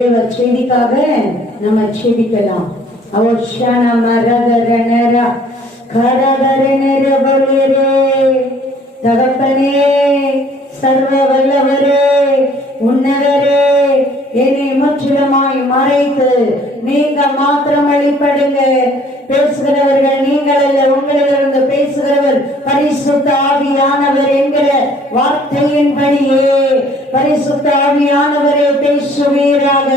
செய்திக்காக நம்ம செபிக்கலாம். அவஷான மரதரனர கரதரனர பலிரே தகப்பனே, சர்வ வல்லவரே, உன்னதரே, என்னை முற்றிலுமாய் மறைத்து நீங்க மாத்திரம் அளிப்படுங்க. பேசுகிறவர்கள் நீங்கள் அல்ல, உங்களிலிருந்து பேசுகிறவர் பரிசுத்த ஆவியானவர் என்கிற வார்த்தையின்படியே பரிசுத்த ஆவியானவரே பேசுவீராக.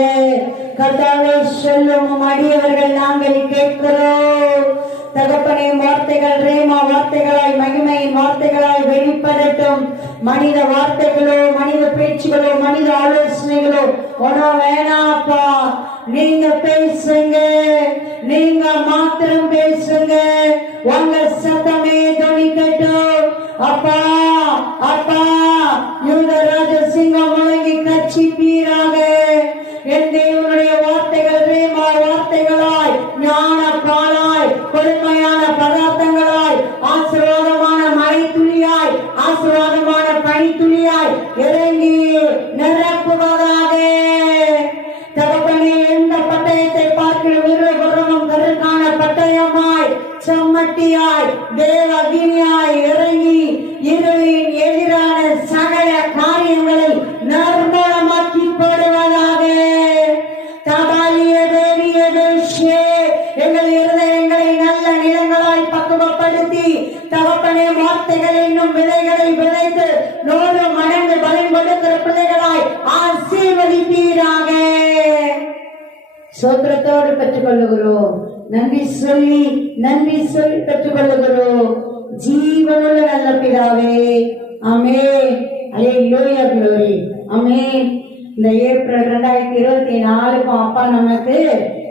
கர்த்தாவே, சொல்லும் அடியவர்கள் நாங்கள் கேட்கிறோம். தகப்பனே, வார்த்தைகள் ரேமா வார்த்தைகளாய் மகிமையின் வார்த்தைகளாய் வெளிப்படட்டும். மனித வார்த்தைகளோ, மனித பேச்சுகளோ, மனித ஆலோசனைகளோ ஒன்றும் வேணாப்பா. நீங்க பேசுங்க, நீங்க மாத்திரம் பேசுங்க. உங்க சத்தமே துணிக்கட்டும். அப்பா அப்பா, யூதராஜ சிங்கம் முழங்கி கட்சிப்பீராக. என் தேவனுடைய வார்த்தைகள் ரேமா வார்த்தைகளாய், ஞான பாலாய், கொடுமையான பதார்த்தங்களாய், ஆசீர்வாதமான மழை துளியாய், ஆசீர்வாதமான பனி துளியாய் இறங்கி நிரப்புவதாக. தகப்பனே, எந்த பட்டயத்தை பார்க்கிற விருகுறமும் கருக்கான பட்டயமாய், செம்மட்டியாய், தேவ அக்னியாய் இறங்கி இருளின் எதிரான சகல காரியங்களை நர்மலமாக்கி போடுவதாக. எங்கள் இருதயங்களை நல்ல நிலங்களாய் பக்குவப்படுத்தி, தகப்பனே, வார்த்தைகள் என்னும் விதைகளை விதைத்து 100 மடங்கு பலன் கொடுக்கிற பிள்ளைகளாய் ஆசீர்வதிப்பீராக. சோத்திரத்தோடு பெற்றுக் கொள்ளுகிறோம். நன்றி சொல்லி பெற்றுக் கொள்ளுகிறோம். ஜீவனுள்ள நல்ல பிதாவே, ஆமென். அல்லேலூயா, glory, ஆமென். இந்த ஏப்ரல் 2024 அப்பா நமக்கு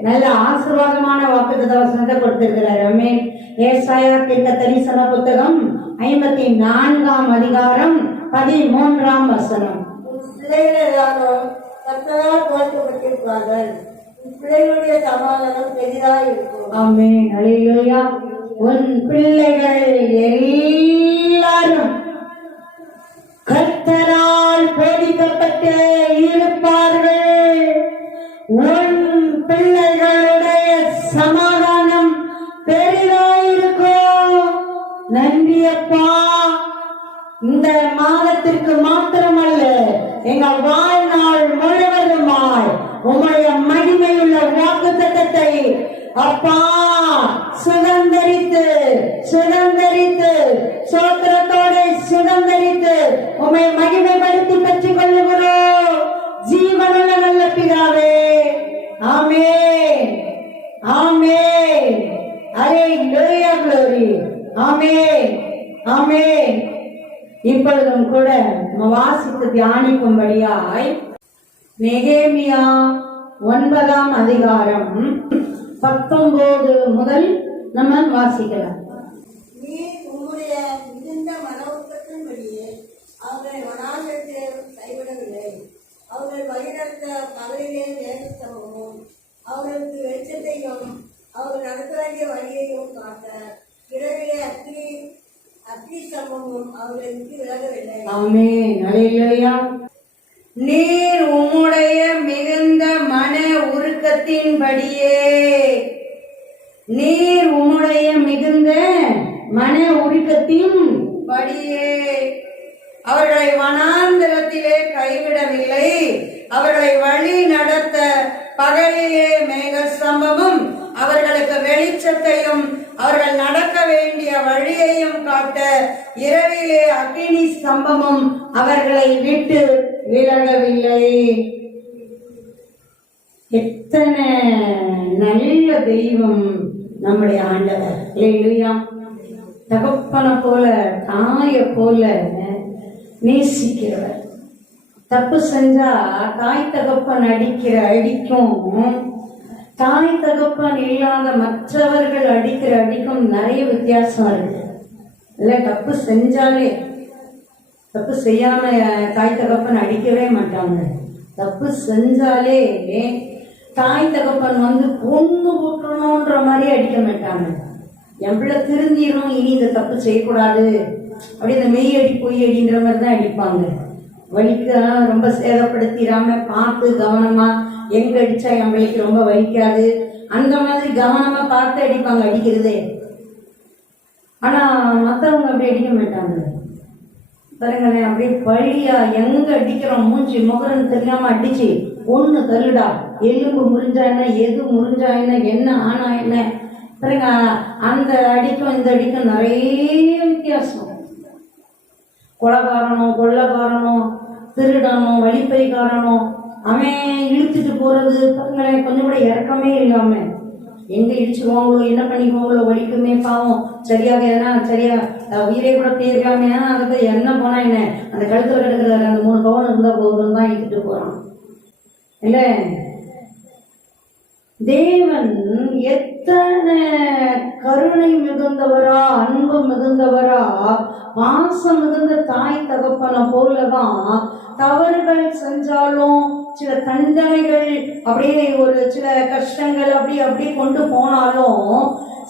நல்ல ஆசீர்வாதமான வாக்குத்தத்த வசனத்தை கொடுத்திருக்கிறார். ஆமென். ஏசாயா தீர்க்கதரிசன புத்தகம் 54ஆம் அதிகாரம் 13ஆம் வசனம். பிள்ளைகளுடைய சமாதானம் பெரிதாக இருக்கும். ஆமென். அல்லேலூயா. உன் பிள்ளைகள் எல்லாரும் கர்த்தரால் போதிக்கப்பட்டு இருப்பார்கள். உன் பிள்ளைகளுடைய சமாதானம் பெரிதாயிருக்கும். நன்றி அப்பா. இந்த மாதத்திற்கு மாத்திரமல்ல, எங்கள் வாழ்நாள் முழுவதுமாய் உம்முடைய மகிமையுள்ள வாக்குத்தத்தத்தை அப்பா சுதந்தரித்து சோத்திரத்தோடு சுதந்தரித்து உம்மை மகிமைப்படுத்தி பெற்றுக் கொள்ளுகிறோம். ஜீவனுள்ள நல்ல பிதாவே, ஆமென், ஆமென். அல்லேலூயா, glory, ஆமென், ஆமென். இப்பொழுதும் கூட வாசித்து தியானிக்கும்படியாய் நெகேமியா 9ஆம் அதிகாரம் 19 முதல் நம்ம வாசிக்கலாம். நீ உம்முடைய மிகுந்த மனோக்கத்தின்படியே அவர்களை வனாந்தரத்தில் கைவிடவில்லை. அவர்கள் வழிநடத்த பகலிலே தேசமும் அவர்களுக்கு வெளிச்சத்தையும் அவர்கள் நடத்த வேண்டிய வழியையும் காட்ட இரவிலே அக்னி சம்பமும் அவர்களுக்கு விலகவில்லை. ஆமென். அல்லேலூயா. நீர் உம்முடைய மிகுந்த மன உருக்கத்தின்படியே, நீர் உம்முடைய மிகுந்த மன உருக்கத்தின் படியே அவர்களை வனாந்தரத்திலே கைவிடவில்லை. அவர்களை வழி நடத்த பகலிலே மேக ஸ்தம்பமும் அவர்களுக்கு வெளிச்சத்தையும் அவர்கள் நடக்க வேண்டிய வழியையும் காட்ட இரவிலே அக்னி ஸ்தம்பமும் அவர்களை விட்டு விலகவில்லை. எத்தனை நல்ல தெய்வம் நம்முடைய ஆண்டவர். அல்லேலூயா. தகப்பனை போல, தாய போல நேசிக்கிறவர். தப்பு செஞ்சா தாய் தகப்பன் அடிக்கும், தாய் தகப்பன் இல்லாத மற்றவர்கள் அடிக்கிற அடிக்கும் நிறைய வித்தியாசம் இருக்கு. இல்ல, தப்பு செஞ்சாலே, தப்பு செய்யாம தாய் தகப்பன் அடிக்கவே மாட்டாங்க. தப்பு செஞ்சாலே தாய் தகப்பன் பொண்ணு போட்டணும்ன்ற மாதிரி அடிக்க மாட்டாங்க. என் பிள்ளை திருந்திரும், இனி இந்த தப்பு செய்யக்கூடாது அப்படி இந்த மெய் அடி பொய் அடின்ற மாதிரி தான் அடிப்பாங்க. வலிக்கு ரொம்ப சேதப்படுத்திடாம பார்த்து கவனமா எங்க அடிச்சா என் பிள்ளைக்கு ரொம்ப வலிக்காது, அந்த மாதிரி கவனமா பார்த்து அடிப்பாங்க அடிக்கிறதே. ஆனா மற்றவங்க அப்படி அடிக்க மாட்டாங்க பாருங்களேன். அப்படியே பழியா எங்க அடிக்கிறோம், மூஞ்சி முகரன்னு தெரியாம அடிச்சு ஒண்ணு தள்ளுடா, எலும்பு முறிஞ்சா என்ன, எது முறிஞ்சா என்ன ஆனா என்ன பாருங்க. அந்த அடிக்கும் இந்த அடிக்கும் நிறைய வித்தியாசம். கொலைகாரனோ திருடனோ வழிப்பைக்காரனோ அவன் இழுத்துட்டு போறது பாருங்களேன், கொஞ்சம் கூட இறக்கமே இல்லாம எங்க இடிச்சுருவாங்களோ என்ன பண்ணிக்குவாங்களோ, வலிக்குமே பாவம், சரியாக எதனா சரியா உயிரே கூட போயிருக்காம அதுக்கு என்ன போனா என்ன, அந்த கழுத்துல கிடக்குற அந்த 3 பவுன் இருந்தா போதும் தான் இழுத்துட்டு போறான் இல்ல. தேவன் எத்தனை கருணை மிகுந்தவரா, அன்பு மிகுந்தவரா, பாசம் மிகுந்த தாய் தகப்பனை போலதான் தவறுகள் செஞ்சாலும் சில தண்டனைகள் அப்படியே ஒரு சில கஷ்டங்கள் அப்படி கொண்டு போனாலும்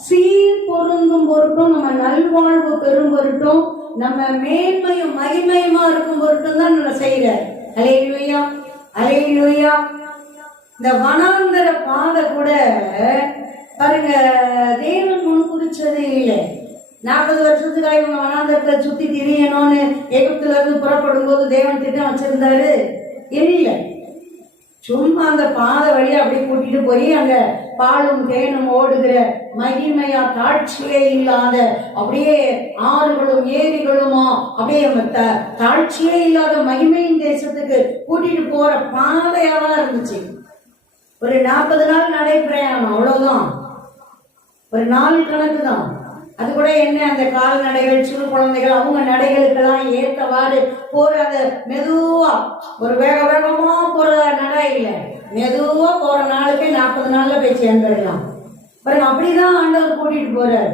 சீர் பொருந்தும் பொருட்டும், நம்ம நல்வாழ்வு பெரும் பொருட்டும், நம்ம மேன்மையும் மகிமையுமா இருக்கும் பொருட்டும் தான் நம்ம செய்யற. அல்லேலூயா அல்லேலூயா. இந்த வனாந்தர பாதை கூட பாருங்க, தேவன் முன் குறிச்சது இல்லை. 40 வருஷத்துக்காக இவங்க வனாந்தரத்தை சுத்தி திரியணும்னு எகிப்துல இருந்து புறப்படும் போது தேவன் திட்டம் வச்சிருந்தாரு இல்லை. சும்மா அந்த பாதை வழியா அப்படியே கூட்டிட்டு போய் அங்க பாலும் தேனும் ஓடுகிற மகிமையா தாட்சியே இல்லாத அப்படியே ஆறுகளும் ஏரிகளுமா அப்படியே தாட்சியே இல்லாத மகிமையின் தேசத்துக்கு கூட்டிட்டு போற பாதையாதான் இருந்துச்சு. ஒரு 40 நாள் நடைபிரயாணம், அவ்வளவுதான், ஒரு நாள் கணக்கு தான். அது கூட என்ன, அந்த கால்நடைகள் சிறு குழந்தைகள் அவங்க நடைகளுக்கெல்லாம் ஏற்றவாறு போற அந்த மெதுவா ஒரு வேகமா போற நடை இல்லை, மெதுவா போற நாளுக்கே 40 நாள்ல போய் சேர்ந்துடலாம் பாருங்க. அப்படிதான் ஆண்டவர் கூட்டிட்டு போறாரு.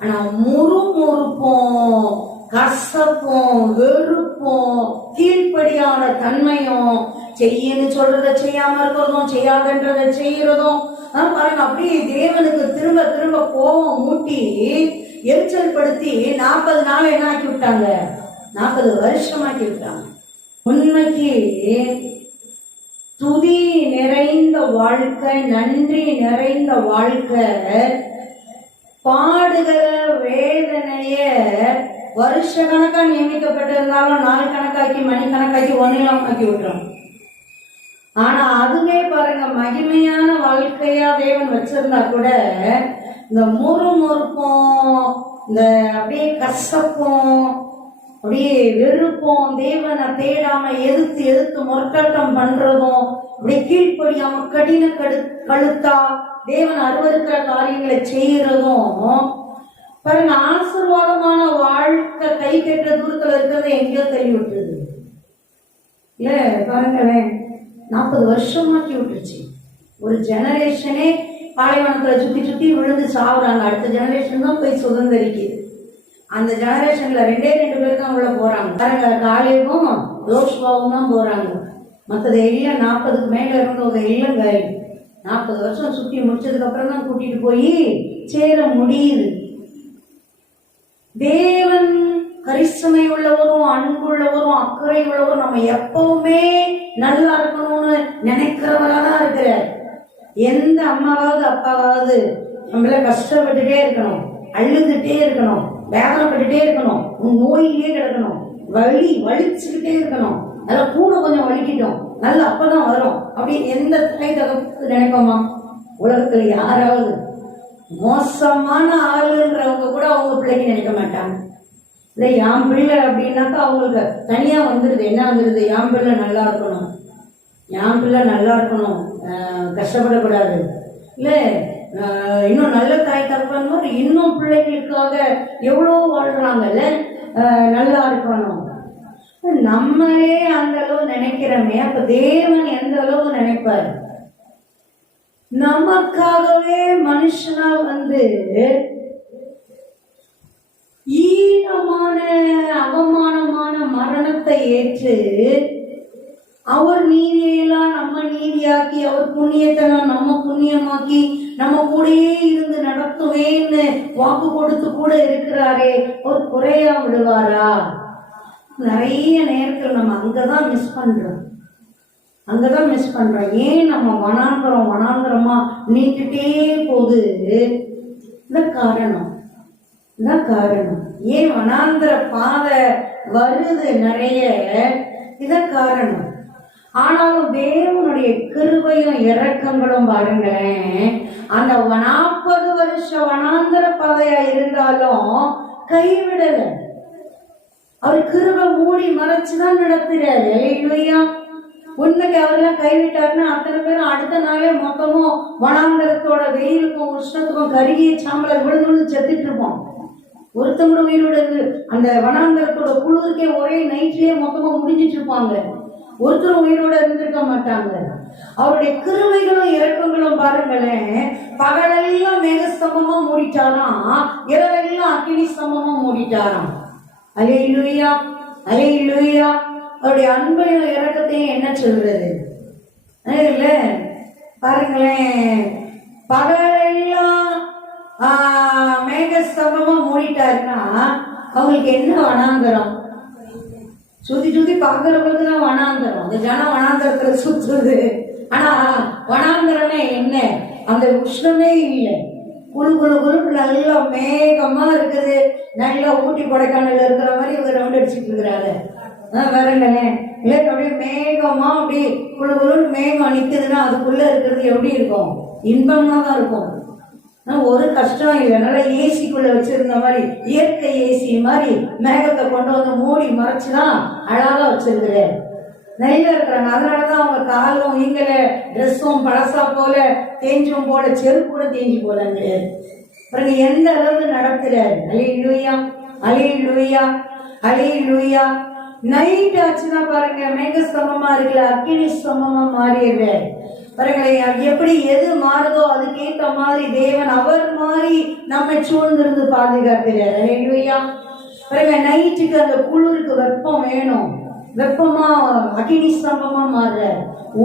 ஆனா முறுமுறுப்பும் கசப்பும் வெறுப்பும் கீழ்ப்படியான தன்மையும், செய்யன்னு சொல்றத செய்யாம இருக்கிறதும் செய்யாதன்றத செய்யறதும் பாருங்க, அப்படியே தேவனுக்கு திரும்ப திரும்ப கோபம் மூட்டி எரிச்சல் படுத்தி 40 நாள் என்ன ஆக்கி விட்டாங்க, 40 வருஷமாக்கி விட்டாங்க. உண்மைக்கு துதி நிறைந்த வாழ்க்கை, நன்றி நிறைந்த வாழ்க்கை, பாடுகிற வேதனைய வருஷ கணக்கா நியமிக்கப்பட்டிருந்தாலும் நாள் கணக்காக்கி மணி கணக்காக்கி ஒன்னிலாம் ஆக்கி விட்டுறோம். ஆனா அதுவே பாருங்க, மகிமையான வாழ்க்கையா தேவன் வச்சிருந்தா கூட இந்த முறுமுறுப்பும் இந்த அப்படியே கசப்பும் அப்படியே வெறுப்பும், தேவனை தேடாம எதிர்த்து முற்கட்டம் பண்றதும், அப்படியே கீழ்ப்படியாம கடின கழுத்தா தேவன் அருவருக்கிற காரியங்களை செய்யறதும் பாருங்க, ஆசீர்வாதமான வாழ்க்கை கை கெட்ட தூரத்துல இருக்கிறத எங்கேயோ தள்ளி விட்டுருது இல்ல. பாருங்களேன், 40 வருஷமாக்கி விட்டுருச்சு. ஒரு ஜெனரேஷனே பாலைவனத்துல சுத்தி விழுந்து சாவுறாங்க. அடுத்த ஜெனரேஷன் தான் போய் சுதந்திரிக்குது. அந்த ஜெனரேஷன்ல 2 பேர் தான் உள்ள போறாங்க பாருங்க. காலேபும் யோசுவாவும் தான் போறாங்க. மற்றது எல்லாம் 40க்கு மேல இருந்தவங்க எல்லாம் காலி. 40 வருஷம் சுத்தி முடிச்சதுக்கு அப்புறம் தான் கூட்டிட்டு போய் சேர முடியுது. தேவன் கரிசனை உள்ளவரும் அன்புள்ளவரும் அக்கறை உள்ளவரும், நம்ம எப்பவுமே நல்லா இருக்கணும்னு நினைக்கிறவரா தான் இருக்கிறார். எந்த அம்மாவாவது அப்பாவாவது நம்மள கஷ்டப்பட்டுட்டே இருக்கணும், அழுதுட்டே இருக்கணும், வேதனைப்பட்டுட்டே இருக்கணும், நோயிலே கிடக்கணும், வலிச்சுக்கிட்டே இருக்கணும், அதெல்லாம் கூட கொஞ்சம் வலிக்கிட்டோம் நல்ல அப்பதான் வரும் அப்படின்னு எந்த தாய் தகவலுக்கு நினைப்போமா? உலகத்துல யாராவது மோசமான ஆளுன்றவங்க கூட அவங்க பிள்ளைக்கு நினைக்க மாட்டாங்க. இல்லை என் பிள்ளை அப்படின்னாக்கா அவங்களுக்கு தனியா வந்துடுது. என்ன வந்துடுது? என் பிள்ளை நல்லா இருக்கணும், என் பிள்ளை நல்லா இருக்கணும், கஷ்டப்படக்கூடாது. இல்லை இன்னும் நல்ல தாய் தகப்பன் இன்னும் பிள்ளைகளுக்காக எவ்வளோ வாழ்றாங்கல்ல, நல்லா இருக்கணும். நம்மளே அந்த அளவு நினைக்கிறோமே, அப்ப தேவன் எந்த அளவு நினைப்பாரு? நமக்காகவே மனுஷனா வந்து ஈனமான அவமானமான மரணத்தை ஏற்று அவர் நீதியெல்லாம் நம்ம நீதியாக்கி, அவர் புண்ணியத்தெல்லாம் நம்ம புண்ணியமாக்கி, நம்ம கூடயே இருந்து நடத்துவேன்னு வாக்கு கொடுத்து கூட இருக்கிறாரே, அவர் குறையா விடுவாரா? நிறைய நேரத்தில் நம்ம அங்கதான் மிஸ் பண்றோம். அங்கதான் மிஸ் பண்றோம். ஏன் நம்ம வனாந்திரமா நீக்கிட்டே போகுது? இதான் காரணம். ஏன் வனாந்திர பாதை வருது நிறைய? இதான் காரணம். ஆனாலும் தேவனுடைய கிருபையும் இரக்கங்களும் பாருங்களேன், அந்த 40 வருஷம் வனாந்திர பாதையா இருந்தாலும் கைவிடல. அவர் கிருபை மூடி மறைச்சுதான் நடத்துறாரு. இல்லையா? உண்மைக்கு அவரெல்லாம் கைவிட்டாருன்னா அத்தனை பேரும் அடுத்த நாளே மொத்தமும் வனாந்தரத்தோட வெயிலுக்கும் உஷ்ணத்துக்கும் கருகிய சாம்பலை விழுந்து செத்துட்டு இருப்போம். ஒருத்தவங்க உயிரோட அந்த வனாந்தரத்தோட குளிருக்கே ஒரே நைட்லயே மொத்தமா முடிஞ்சிட்டு இருப்பாங்க. ஒருத்தரும் உயிரோட இருந்திருக்க மாட்டாங்க. அவருடைய கிருபைகளும் இரக்கங்களும் பாருங்களேன், பகலெல்லாம் மேகஸ்தம்பமா மூடிட்டாராம், இரவெல்லாம் அக்கினி ஸ்தம்பமா மூடிட்டாராம். அல்லேலூயா, அல்லேலூயா. அவருடைய அன்பையும் இரக்கத்தையும் என்ன சொல்றது? இல்ல பாருங்களேன், பகலெல்லாம் மேகஸ்தம்பமா மூடிட்டாருன்னா அவங்களுக்கு என்ன வனாந்தரம்? சுத்தி பாக்குறவங்களுக்கு தான் வனாந்தரம். அந்த ஜனம் வனாந்தரத்துல சுத்துது. ஆனா வனாந்தரமே என்ன? அந்த உஷ்ணமே இல்லை. குழு நல்லா மேகமா இருக்குது. நல்லா ஊட்டி கொடைக்கானல் இருக்கிற மாதிரி இவங்க ரவுண்ட் அடிச்சுட்டு இருக்கிறாரு. வேறங்களே இல்லை, அப்படியே மேகமா அப்படி குழுன்னு மேகம் நிக்குதுன்னா அதுக்குள்ள இருக்கிறது எப்படி இருக்கும்? இன்பமா தான் இருக்கும். ஒரு கஷ்டம் இல்லை. நல்லா ஏசிக்குள்ள வச்சிருந்த மாதிரி, இயற்கை ஏசி மாதிரி மேகத்தை கொண்டு வந்து மூடி மறைச்சுதான் அழகா வச்சிருக்கிறேன். நிறைய இருக்கிறாங்க. அதனாலதான் அவங்க காலும் இங்கல ட்ரெஸ்ஸும் பழசா போல தேஞ்சும் போல, செருப்பு கூட தேஞ்சு போலங்க. பிறகு எந்த அளவுக்கு நடத்துறாரு. அல்லேலூயா, அல்லேலூயா, அல்லேலூயா. நைட் ஆச்சுன்னா பாருங்க, மேகஸ்தம்பமா இருக்குல்ல, அக்கினி ஸ்தம்பமா மாறிடுறாரு. பாருங்களேன், எப்படி எது மாறுதோ அதுக்கேற்ற மாதிரி தேவன் அவர் மாதிரி நம்மை சூழ்ந்திருந்து பாதுகாக்கிறார். அல்லேலூயா. பாருங்க, நைட்டுக்கு அந்த குளிருக்கு வெப்பம் வேணும். வெப்பமா அக்கினி ஸ்தம்பமா மாறுற.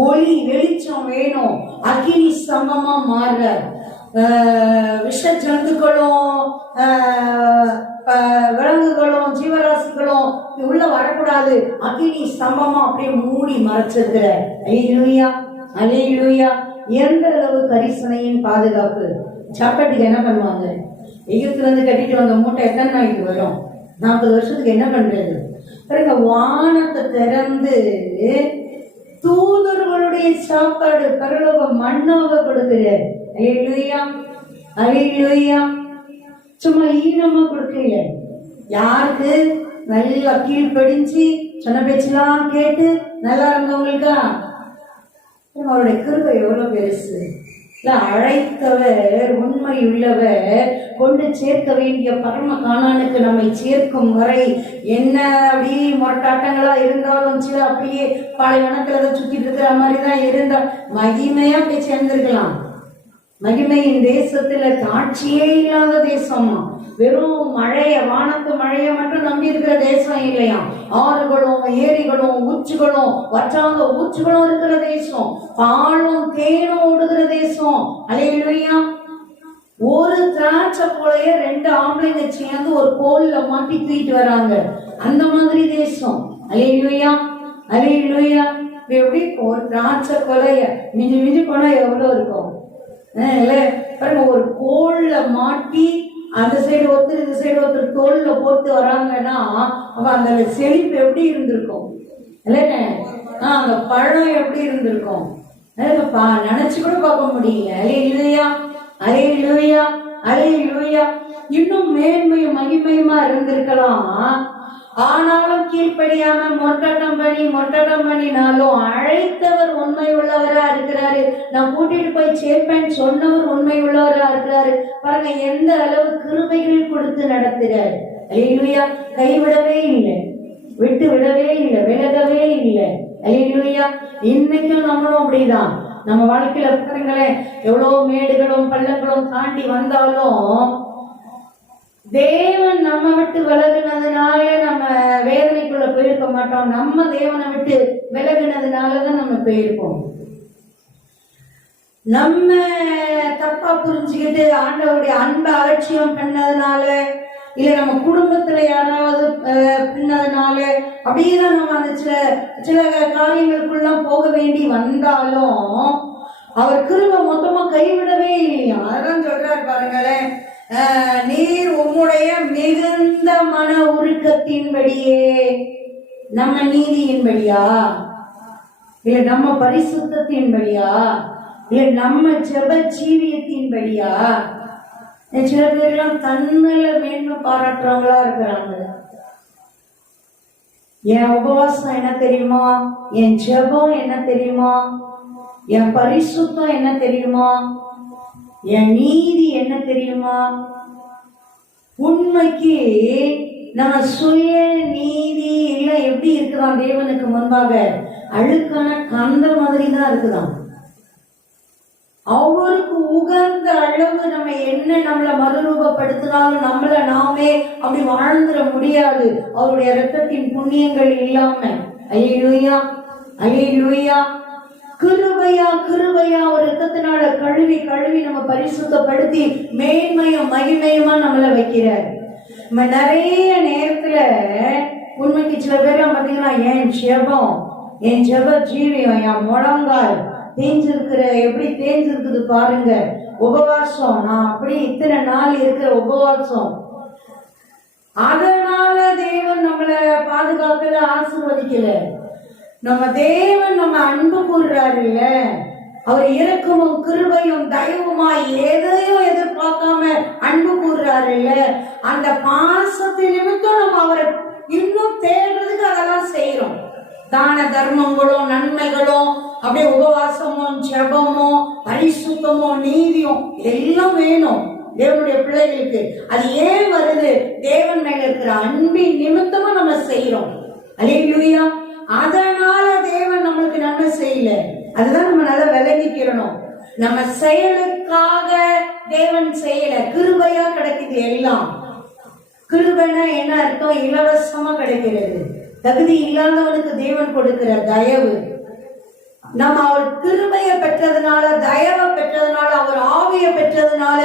ஒளி வெளிச்சம் வேணும், அக்கினி ஸ்தம்பமா மாறுற. விஷ ஜந்துக்களும் விலங்குகளும் ஜீவராசிகளும் உள்ள வரக்கூடாது, அக்கினி ஸ்தம்பமா அப்படியே மூடி மறைச்சிருக்கிற. அல்லேலூயா, அல்லேலூயா. எந்த அளவு கரிசனையின் பாதுகாப்பு. சாப்பாட்டுக்கு என்ன பண்ணுவாங்க? எகிப்துல இருந்து கட்டிட்டு வந்த மூட்டை எத்தனை நாளைக்கு வரும்? 40 வருஷத்துக்கு என்ன பண்றது? பிறகு வானத்தை திறந்து தூதர்களுடைய சாப்பாடு பரலோக மண்ணாக கொடுக்கிறார். அல்லேலூயா, அல்லேலூயா. சும்மா ஈனமா கொடுக்கல. யாருக்கு? நல்லா கீழ்படிஞ்சு சொன்ன பேச்செல்லாம் கேட்டு நல்லா இருந்தவங்களுக்கா? அவருடைய கிருபை எவ்வளவு பெருசு. அழைத்தவர் உண்மை உள்ளவர், கொண்டு சேர்க்க வேண்டிய பரம கானானுக்கு நம்மை சேர்க்கும் வரை என்ன அப்படி முரட்டாட்டங்களா இருந்தாலும் சில அப்படியே பாலைவனத்துல சுத்திட்டு இருக்கிற மாதிரிதான் இருந்தா மகிமையா போய் சேர்ந்திருக்கலாம். மகிமையின் தேசத்துல சாட்சியே இல்லாத தேசமா, வெறும் மழைய, வானத்து மழைய மட்டும் நம்பி இருக்கிற தேசம் இல்லையா. ஆறுகளும் ஏரிகளும் ஊற்றுகளும் வற்றாத ஊற்றுகளும் இருக்கிற தேசம், பாலும் தேனும் ஓடுகிற தேசம். அல்லேலூயா. ஒரு திராட்சை போலைய 2 ஆம்பளைங்க சேர்ந்து ஒரு கோல்ல மாட்டி தூக்கிட்டு வராங்க. அந்த மாதிரி தேசம். அல்லேலூயா, அல்லேலூயா. எப்படி ஒரு திராட்சை கொலைய மிஞ்சி போனா எவ்வளவு இருக்கும்? ஒரு கோல்ல மாட்டி அந்த சைடு ஒருத்தர் இந்த சைடு ஒருத்தர் தோல்ல போட்டு வராங்கன்னா அப்ப அந்த செழிப்பு எப்படி இருந்திருக்கும்? இல்லைங்க, அந்த பழம் எப்படி இருந்திருக்கும்? நினைச்சு கூட பார்க்க முடியல. அல்லேலூயா, அல்லேலூயா, அல்லேலூயா. இன்னும் மேன்மையும் மகிமையுமா இருந்திருக்கலாம். ஆனாலும் கீழ்ப்படியாம மொட்டடம் பண்ணினாலும் அழைத்தவர் உண்மை உள்ளவரா இருக்கிறாரு. நான் கூட்டிட்டு போய் சேர்ப்பேன் சொன்னவர் உண்மை உள்ளவரா இருக்கிறாரு. பாருங்க எந்த அளவு கிருபைகள் கொடுத்து நடத்துறாரு. அல்லேலூயா. கைவிடவே இல்லை, விட்டு விடவே இல்லை, விலகவே இல்லை. அல்லேலூயா. இன்னைக்கும் நம்மளும் அப்படிதான். நம்ம வாழ்க்கையில பாருங்களேன், எவ்வளவு மேடுகளும் பள்ளங்களும் தாண்டி வந்தாலும் தேவன் நம்ம விட்டு விலகினதுனால நம்ம வேதனைக்குள்ள போயிருக்க மாட்டோம். நம்ம தேவனை விட்டு விலகினதுனாலதான் நம்ம போயிருப்போம். நம்ம தப்பா புரிஞ்சுக்கிட்டு ஆண்டவருடைய அன்பை அலட்சியம் பண்ணதுனால இல்ல நம்ம குடும்பத்துல யாராவது பின்னதுனால அப்படியேதான் நம்ம அந்த சில சில காரியங்களுக்குள்ளாம் போக வேண்டி வந்தாலும் அவர் கிருபை மொத்தமா கைவிடவே இல்லையா. அதான் சொல்றாரு பாருங்களேன், நீர் உம்முடைய மிகுந்த மன உருக்கத்தின்படியே, நம்ம நீதியின்படியா, இல்ல நம்ம பரிசுத்தத்தின்படியா, இல்ல நம்ம ஜெப ஜீவியத்தின்படியா. சில பேர்லாம் தன்னில மேன்மை பாராட்டுறவங்களா இருக்கிறாங்க. என் உபவாசம் என்ன தெரியுமா, என் ஜெபம் என்ன தெரியுமா, என் பரிசுத்தம் என்ன தெரியுமா, என் நீதி என்ன தெரியுமா. உண்மைக்கு நம்ம சுய நீதி எல்லாம் எப்படி இருக்குதான் தேவனுக்கு முன்பாக, அழுக்கான கந்த மாதிரி தான் இருக்குதான். அவருக்கு உகந்த அளவு நம்ம என்ன நம்மளை மறுரூபப்படுத்தினாலும் நம்மள நாமே அப்படி வாழ்ந்துட முடியாது அவருடைய இரத்தத்தின் புண்ணியங்கள் இல்லாம. அல்லேலூயா, அல்லேலூயா. கிருபையா கிருபையா ஒரு இரத்தத்தினால கழுவி கழுவி நம்ம பரிசுத்தப்படுத்தி மேன்மையும் மகிமையுமா நம்மள வைக்கிறார். நம்ம நிறைய நேரத்துல உண்மைக்கு சில பேர்லாம் பாத்தீங்கன்னா, என் ஜெப ஜீவியம், என் முழங்கால் தேஞ்சிருக்கிற எப்படி தேஞ்சிருக்குது பாருங்க. உபவாசம், நான் அப்படி இத்தனை நாள் இருக்கிற உபவாசம், அதனால தேவன் நம்மளை பாதுகாக்கல, ஆசீர்வதிக்கல. நம்ம தேவன் நம்ம அன்பு கூறுறாரு இல்ல, அவர் இரக்கமும் கிருபையும் தயவுமா எதையும் எதிர்பார்க்காம அன்பு கூறுறாரு இல்ல, அந்த பாசத்தின் நிமித்தம் நம்ம அவரை இன்னும் தேடுறதுக்கு அதெல்லாம் செய்யறோம். தான தர்மங்களும் நன்மைகளும் அப்படியே உபவாசமும் ஜெபமும் பரிசுத்தமும் நீதியும் எல்லாம் வேணும் தேவனுடைய பிள்ளைகளுக்கு. அது ஏன் வருது? தேவன் மேல இருக்கிற அன்பின் நிமித்தமா நம்ம செய்யறோம். அல்லேலூயா. அதனால தேவன் நம்மளுக்கு நன்மை செய்யல, அதுதான் நம்ம நல்லா விளங்கிக்கிறணும். நம்ம செயலுக்காக தேவன் செய்யல, கிருபையா கிடைக்குது எல்லாம். கிருபைனா என்ன அர்த்தம்? இலவசமா கிடைக்கிறது. தகுதி இல்லாதவனுக்கு தேவன் கொடுக்கிற தயவு. நம்ம அவர் கிருபையை பெற்றதுனால, தயவை பெற்றதுனால, அவர் ஆவியை பெற்றதுனால,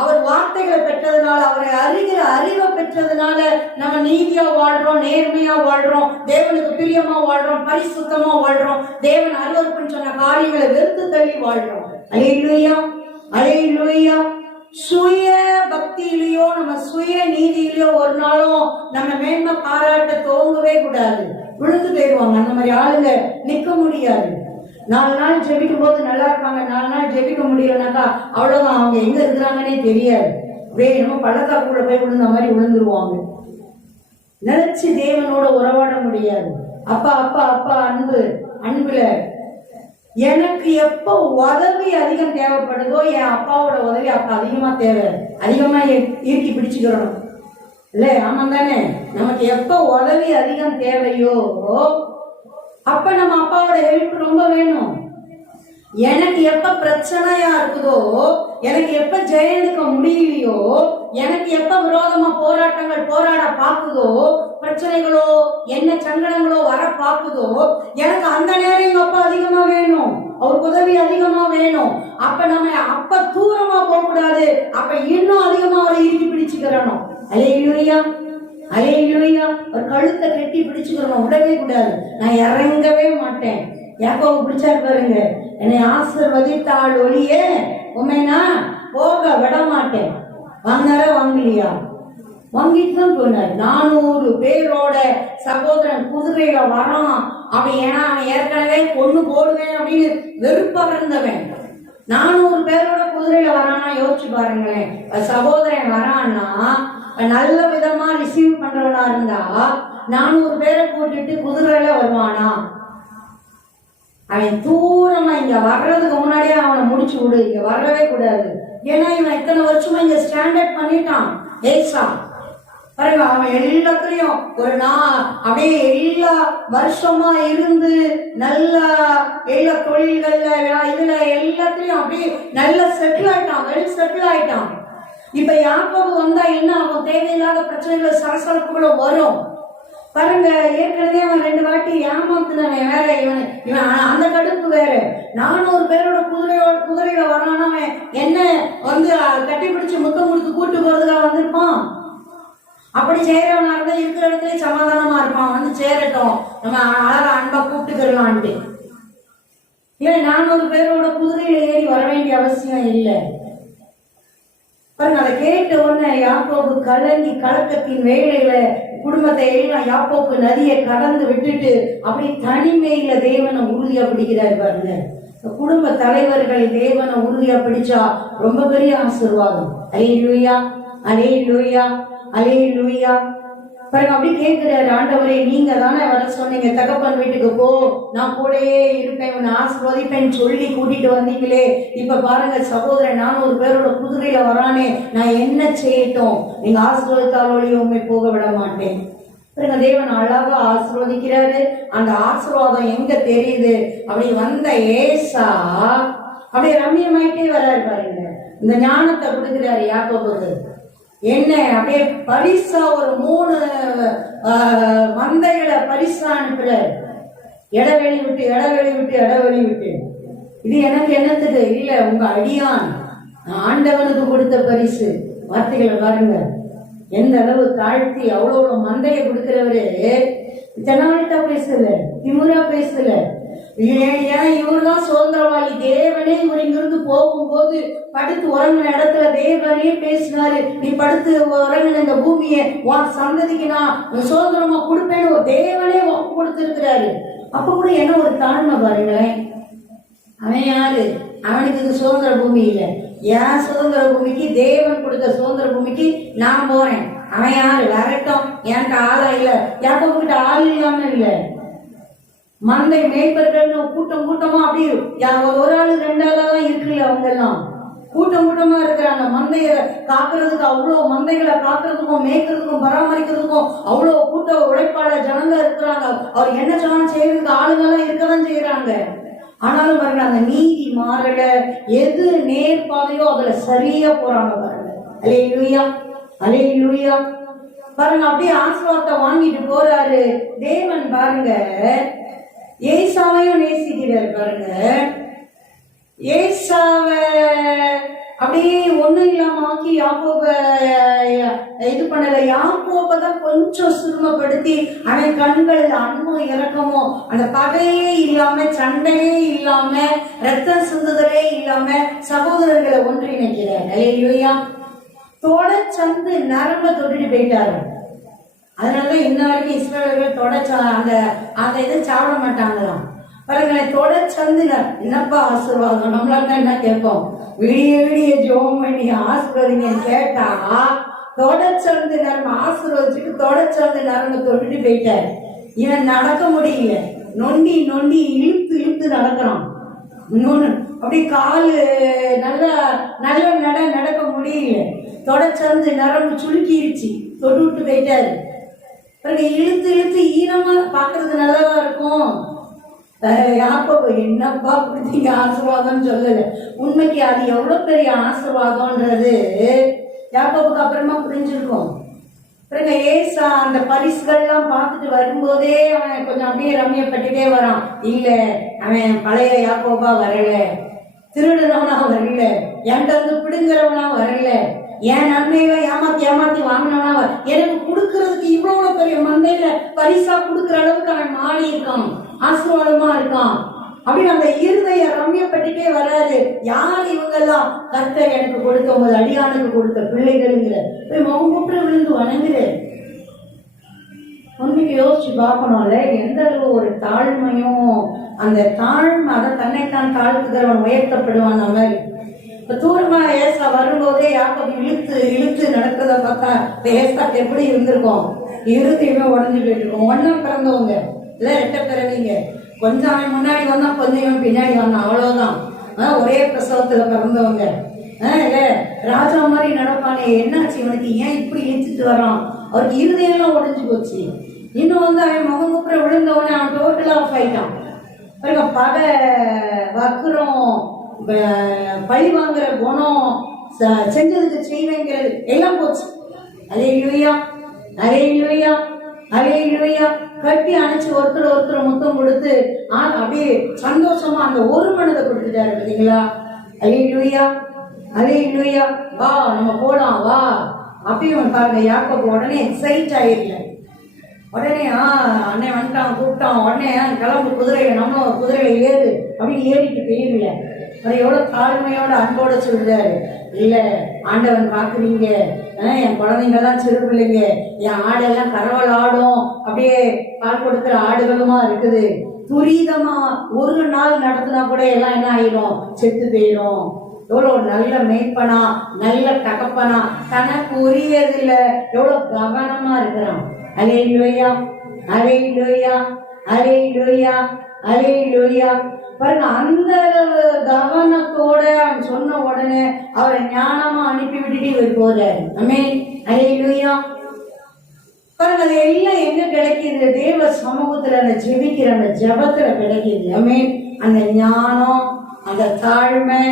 அவர் வார்த்தைகளை பெற்றதுனால, அவரை அறிகிற அறிவை பெற்றதுனால நம்ம நீதியா வாழ்றோம், நேர்மையா வாழ்றோம், தேவனுக்கு பிரியமா வாழ்றோம், பரிசுத்தமா வாழ்றோம், தேவன் அருவருப்புன்னு சொன்ன காரியங்களை வெறுத்து தள்ளி வாழ்றோம். அல்லேலூயா, அல்லேலூயா. சுய பக்தியிலயோ நம்ம சுய நீதியிலயோ ஒரு நாளும் நம்ம மேன்மை பாராட்ட துவங்கவே கூடாது. விழுந்து போயிடுவாங்க. அந்த மாதிரி ஆளுங்க நிக்க முடியாது. 4 நாள் ஜெபிக்கும் போது நல்லா இருப்பாங்க, 4 நாள் ஜெபிக்க முடியலனாக்கா அவ்வளவுதான், அவங்க எங்க இருக்கிறாங்கன்னே தெரியாது. நம்ம பள்ளத்தாக்குள்ள போய் விழுந்த மாதிரி விழுந்துருவாங்க. நினைச்சு தேவனோட உறவாட முடியாது. அப்பா அப்பா அப்பா அன்பு, அன்புல எனக்கு எப்ப உதவி அதிகம் தேவைப்படுதோ என் அப்பாவோட உதவி அப்ப அதிகமா தேவை, அதிகமா இறுக்கி பிடிச்சுக்கிறோம் இல்ல? ஆமா தானே? நமக்கு எப்ப உதவி அதிகம் தேவையோ அப்ப நம்ம அப்பாவோட ஹெல்ப் ரொம்ப வேணும். எனக்கு எப்ப பிரச்சனையா இருக்குதோ, எனக்கு எப்ப ஜெயம் எடுக்க முடியலையோ, எனக்கு எப்ப விரோதமா போராட்டங்கள் போராட பாக்குதோ, பிரச்சனைகளோ என்ன சங்கடங்களோ வர பாக்குதோ, எனக்கு அந்த நேரம் எங்க அப்பா அதிகமா வேணும், அவருக்கு உதவி அதிகமா வேணும். அப்ப நம்ம அப்ப தூரமா போக கூடாது, அப்ப இன்னும் அதிகமா அவரை இறுக்கி பிடிச்சுக்கிறணும். அல்லேலூயா, அல்லேலூயா. ஒரு கழுத்தை கட்டி பிடிச்சுக்கிறணும், விடவே கூடாது. நான் இறங்கவே மாட்டேன். யாக்கோபு பிடிச்சாரு பாருங்க, என்னை ஆசீர்வதித்தாள் ஒளிய உண்மை நான் போக விட மாட்டேன். வாங்கினாரா? வாங்கலையா? வாங்கிட்டு தான் போனார். 400 பேரோட சகோதரன் குதிரையில வரான். அப்படி ஏன்னா அவன் ஏற்கனவே பொண்ணு போடுவேன் அப்படின்னு வெறுப்பா இருந்தவன் 400 பேரோட குதிரையில வரானா யோசிச்சு பாருங்களேன். சகோதரன் வரான்னா நல்ல விதமா ரிசீவ் பண்றவனா இருந்தா 400 பேரை கூட்டிட்டு குதிரையில வருவானா? அவன் தூரமா இங்க வர்றதுக்கு முன்னாடியே அவனை முடிச்சு விடு, இங்க வரவே கூடாது. ஏன்னா இவன் இத்தனை வருஷமா இங்க ஸ்டாண்டர்ட் பண்ணிட்டான். ஏசா பாருங்க, அவன் எல்லாத்துலயும் ஒரு அப்படியே எல்லா வருஷமா இருந்து நல்ல எல்லா தொழில்கள்ல இதுல எல்லாத்துலயும் அப்படியே நல்ல செட்டில் ஆயிட்டான், வெல் செட்டில் ஆயிட்டான். இப்ப யாக்கோபு வந்தா என்ன ஆகும்? தேவையில்லாத பிரச்சனைகள் சலசலப்புகளும் வரும். பாருங்க, ஏற்கனவே அவன் 2 வாட்டி ஏமாத்துனவன் வேற, இவன் அந்த கடுப்பு வேற. 400 பேரோட குதிரையில வரானவன் என்ன கட்டி பிடிச்சு முத்தம் கொடுத்து கூட்டு போறதுக்காக வந்திருப்பான். அப்படி செய்யறவனா இருந்தா இருக்கிற இடத்துல சமாதானமா இருப்பான், வந்து சேரட்டும், நம்ம அழகா அன்பா கூப்பிட்டுக்கலான்ட்டு. இல்லை 400 பேரோட குதிரையில ஏறி வர வேண்டிய அவசியம் இல்லை. பாருங்க, அதை கேட்ட உடனே யாக்கோபு கலங்கி கலக்கத்தின் வேலையில குடும்பத்தை எல்லாம் யாக்கோபு நதியை கடந்து விட்டுட்டு அப்படி தனிமையில தேவனை உறுதியா பிடிக்கிறார். பாருங்க, குடும்ப தலைவர்களை தேவனை உறுதியா பிடிச்சா ரொம்ப பெரிய ஆசீர்வாதம். அல்லேலூயா, அல்லேலூயா, அல்லேலூயா. பாருங்க, அப்படி கேட்கிறாரு, ஆண்டவரே நீங்க தானே வர சொன்னீங்க, தகப்பன் வீட்டுக்கு போ, நான் கூடயே இருப்பேன், உன்னை ஆசீர்வதிப்பேன் சொல்லி கூட்டிட்டு வந்தீங்களே, இப்ப பாருங்க சகோதரன் 400 பேரோட குதிரையில வரானே, நான் என்ன செய்யட்டும்? நீங்க ஆசீர்வதித்தாலோடைய உண்மை போக விட மாட்டேன். பாருங்க, தேவன் அழகா ஆசீர்வதிக்கிறாரு. அந்த ஆசீர்வாதம் எங்க தெரியுது? அப்படி வந்த ஏசா அப்படியே ரம்யமாயிட்டே வர்றாரு. பாருங்க, இந்த ஞானத்தை கொடுக்கிறாரு யாக்கோபுக்கு. என்ன அப்படியே பரிசா ஒரு 3 மந்தைகளை பரிசா அனுப்புறாரு. இடைவெளி விட்டு இடைவெளி விட்டு இடைவெளி விட்டு. இது எனக்கு என்னத்துக்கு? இல்ல, உங்க அடியான் ஆண்டவனுக்கு கொடுத்த பரிசு. வார்த்தைகளை பாருங்க, எந்த அளவு தாழ்த்தி அவ்வளவு மந்தையை கொடுக்கிறவரு தெனாலிட்டா பேசல, திமுறா பேசல. ஏன் இவருதான் சுதந்திரவாளி, தேவனே இவர் இங்கிருந்து போகும்போது படுத்து உறங்கின இடத்துல தேவனே பேசினாரு, நீ படுத்து உறங்கின இந்த பூமியை உன் சந்ததிக்கு நான் சுதந்திரமா கொடுப்பேன்னு தேவனே வாக்கு கொடுத்திருக்கிறாரு. அப்ப கூட என்ன ஒரு தாழ்மை பாருங்களேன். அவன் யாரு? அவனுக்கு இது சுதந்திர பூமி இல்லை. என் சுதந்திர பூமிக்கு, தேவன் கொடுத்த சுதந்திர பூமிக்கு நான் போறேன். அவன் யாரு? வரட்டும், என்கிட்ட ஆளா இல்ல, யாக்கோபுகிட்ட ஆள் இல்லாம இல்ல. மந்தை மேய்ப்பர்கள் கூட்டம் கூட்டமா அப்படி ஒரு ஆளு 2 ஆளா தான் இருக்குல்ல, அவங்க எல்லாம் கூட்டம் கூட்டமா இருக்கிறாங்க. மந்தைய காக்குறதுக்கு அவ்வளவு, மந்தைகளை காக்குறதுக்கும் மேய்க்கிறதுக்கும் பராமரிக்கிறதுக்கும் அவ்வளவு கூட்ட உழைப்பாளர் ஜனங்க இருக்கிறாங்க. அவர் என்ன சொன்னாலும் செய்யறதுக்கு ஆளுங்கெல்லாம் இருக்கதான் செய்யறாங்க. ஆனாலும் பாருங்க, அந்த நீதி மாறல, எது நேர் பாதையோ அதுல சரியா போறாங்க. பாருங்க, அல்லேலூயா, அல்லேலூயா. பாருங்க, அப்படியே ஆசீர்வாதத்தை வாங்கிட்டு போறாரு தேவன். பாருங்க, ஏசாவையும் நேசிக்கிறார். பாருங்க, ஏசாவ அப்படியே ஒண்ணும் இல்லாம ஆக்கி யாக்கோப இது பண்ணல. யாக்கோப தான் கொஞ்சம் சிறுமப்படுத்தி அவன் கண்கள் அன்பும் இறக்கமும், அந்த பகையே இல்லாம, சண்டையே இல்லாம, ரத்தம் சிந்துதலே இல்லாம சகோதரர்களை ஒன்றிணைக்கிறார். அல்லேலூயா. தொட சந்து நரம்ப தொட்டுட்டு போயிட்டாரு. அதனாலதான் இன்ன வரைக்கும் இஸ்ரேலர்கள் அந்த இதை சாப்பிட மாட்டாங்களாம். பாருங்களேன், தொடச்சந்து என்னப்பா ஆசீர்வாதம், நம்மளால என்ன கேட்போம்? விடிய விடிய ஜோம் பண்ணி ஆசீர்வதிங்க கேட்டா தொடச்சந்து நேரம் ஆசீர்வதிச்சுட்டு தொடச்சந்து நேரம் தொட்டுட்டு போயிட்டாரு. இவன் நடக்க முடியல, நொண்டி நொண்டி இழுத்து இழுத்து நடக்கிறான். அப்படியே காலு நல்ல நடக்க முடியல. தொடச்சந்து நரம்பு சுளுக்கிருச்சு, தொட்டு விட்டு போயிட்டாரு. இழுத்து இழுத்து ஈரமா பாக்குறது நல்லதா இருக்கும். யாக்கோபு என்னப்பா கொடுத்தீங்க ஆசீர்வாதம் சொல்லல. உண்மைக்கு அது எவ்வளவு பெரிய ஆசீர்வாதம்ன்றது யாக்கோபுக்கு அப்புறமா புரிஞ்சிருக்கும். பிறகு ஏசா அந்த பரிசுகள்லாம் பார்த்துட்டு வரும்போதே அவன் கொஞ்சம் அப்படியே ரம்யப்பட்டுட்டே வரான். இல்ல, அவன் பழைய யாக்கோபா வரல, திருடுனவனா வரல, என்கிட்ட வந்து பிடுங்குறவனா வரல, என் நன்மையில ஏமாத்தி ஏமாத்தி வாங்கினவனா எனக்கு கொடுக்கறதுக்கு இவ்வளவு பெரிய மந்தையில பரிசா கொடுக்கற அளவுக்கு அவன் மாறி இருக்கான், ஆசீர்வாதமா இருக்கான் அப்படின்னு அந்த இருதய ரம்யப்பட்டுட்டே வராது. யார் இவங்கெல்லாம்? கர்த்தர் எனக்கு கொடுத்த உங்கள் அடியானுக்கு கொடுத்த பிள்ளைகள்ங்கிற போய் முகமுற்று விழுந்து வணங்குற. உண்மைக்கு யோசிச்சு பார்க்கணும்ல, எந்த அளவு ஒரு தாழ்மையும், அந்த தாழ்மை அதை தன்னைத்தான் தாழ்த்துகிறவன் உயர்த்தப்படுவான். அந்த மாதிரி இப்ப தூரமா ஏசா வரும்போதே யாக்கோபு இழுத்து இழுத்து நடக்கிறத பார்த்தா ஏசா எப்படி இருந்திருக்கும்? இருதையுமே உடஞ்சு போயிட்டு இருக்கும். ஒன்னா பிறந்தவங்க இல்ல, 2 பிறவிங்க. கொஞ்சம் அவன் முன்னாடி வந்தா, கொஞ்சம் இவன் பின்னாடி வந்தான், அவ்வளவுதான். ஒரே பிரசவத்துல பிறந்தவங்க. இல்ல, ராஜா மாதிரி நடப்பானே, என்னாச்சு இவனுக்கு, ஏன் இப்படி இழுத்துட்டு வரான்? அவருக்கு இருதயெல்லாம் உடஞ்சு போச்சு. இன்னும் வந்து அவன் முகமுப்புற விழுந்தவனே அவன் டோட்டலா ஆஃப் ஆயிட்டான். பகை, வக்குரம், பழி வாங்குற குணம், செஞ்சதுக்கு செய்வேங்கிறது எல்லாம் போச்சு. அல்லேலூயா, அல்லேலூயா, அல்லேலூயா. கட்டி அணைச்சு ஒருத்தர் முத்தம் கொடுத்து அப்படியே சந்தோஷமா அந்த ஒரு மனதை கொடுத்துட்டாரு. பார்த்தீங்களா? அல்லேலூயா, அல்லேலூயா. வா நம்ம போலாம், வா அப்பயும் பாருங்க, யாக்கோபு உடனே எக்ஸைட் ஆயிடல. உடனே அண்ணன் வந்துட்டான், கூப்பிட்டான், உடனே கிளம்பு குதிரையில, நம்மளும் ஒரு குதிரையில ஏறு அப்படின்னு ஏறிட்டு போயிடல. அவர் எவ்வளவு தாழ்மையோட அன்போட சொல்றாரு, இல்ல ஆண்டவன் பாக்குறீங்க, என் குழந்தைங்கெல்லாம் சிறு பிள்ளைங்க, என் ஆடெல்லாம் கரவல் ஆடும், அப்படியே பால் கொடுக்குற ஆடுகளுமா இருக்குது. துரிதமா ஒரு நாள் நடத்தினா கூட எல்லாம் என்ன ஆயிரும், செத்து போயிடும். எவ்வளவு நல்ல மேய்ப்பனா, நல்ல தகப்பனா, தனக்கு உரியதில்ல எவ்வளவு கவனமா இருக்கிறான். அல்லேலூயா, அல்லேலூயா, அல்லேலூயா, அல்லேலூயா. பாருங்க, அந்த கவனத்தோட சொன்ன உடனே அவரை ஞானமா அனுப்பி விட்டுட்டு இவர் போறாரு. ஆமென், அல்லேலூயா. பாருங்க, அது எல்லாம் எங்க கிடைக்குது? தேவ சமூகத்துல அந்த ஜெபிக்கிற அந்த ஜபத்துல கிடைக்குது. ஆமென். அந்த ஞானம், அந்த தாழ்மை,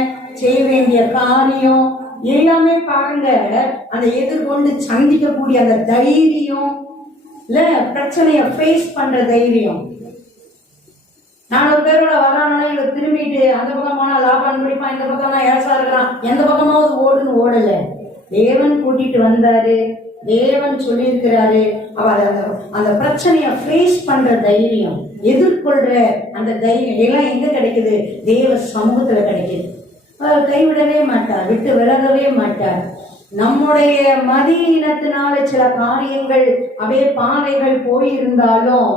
செய்ய வேண்டிய காரியம் எல்லாமே பாருங்க, அந்த எதிர்கொண்டு சந்திக்கக்கூடிய அந்த தைரியம், இல்ல பிரச்சனைய ஃபேஸ் பண்ற தைரியம். நான் ஒரு பேரோட வரானா இவ திரும்பிட்டு அந்த பக்கம் போனா லாபம் பிடிப்பான், இந்த பக்கம் ஏசா இருக்கிறான், எந்த பக்கமாவது ஓடுன்னு ஓடல. தேவன் கூட்டிட்டு வந்தாரு, தேவன் சொல்லியிருக்கிறாரு. அந்த பிரச்சனைய ஃபேஸ் பண்ற தைரியம், எதிர்கொள்ற அந்த தைரியம் எல்லாம் எங்க கிடைக்குது? தேவ சமூகத்துல கிடைக்குது. கைவிடவே மாட்டார், விட்டு விலகவே மாட்டார். நம்முடைய மதியினத்தினால சில காரியங்கள் அப்படியே பாதைகள் போயிருந்தாலும்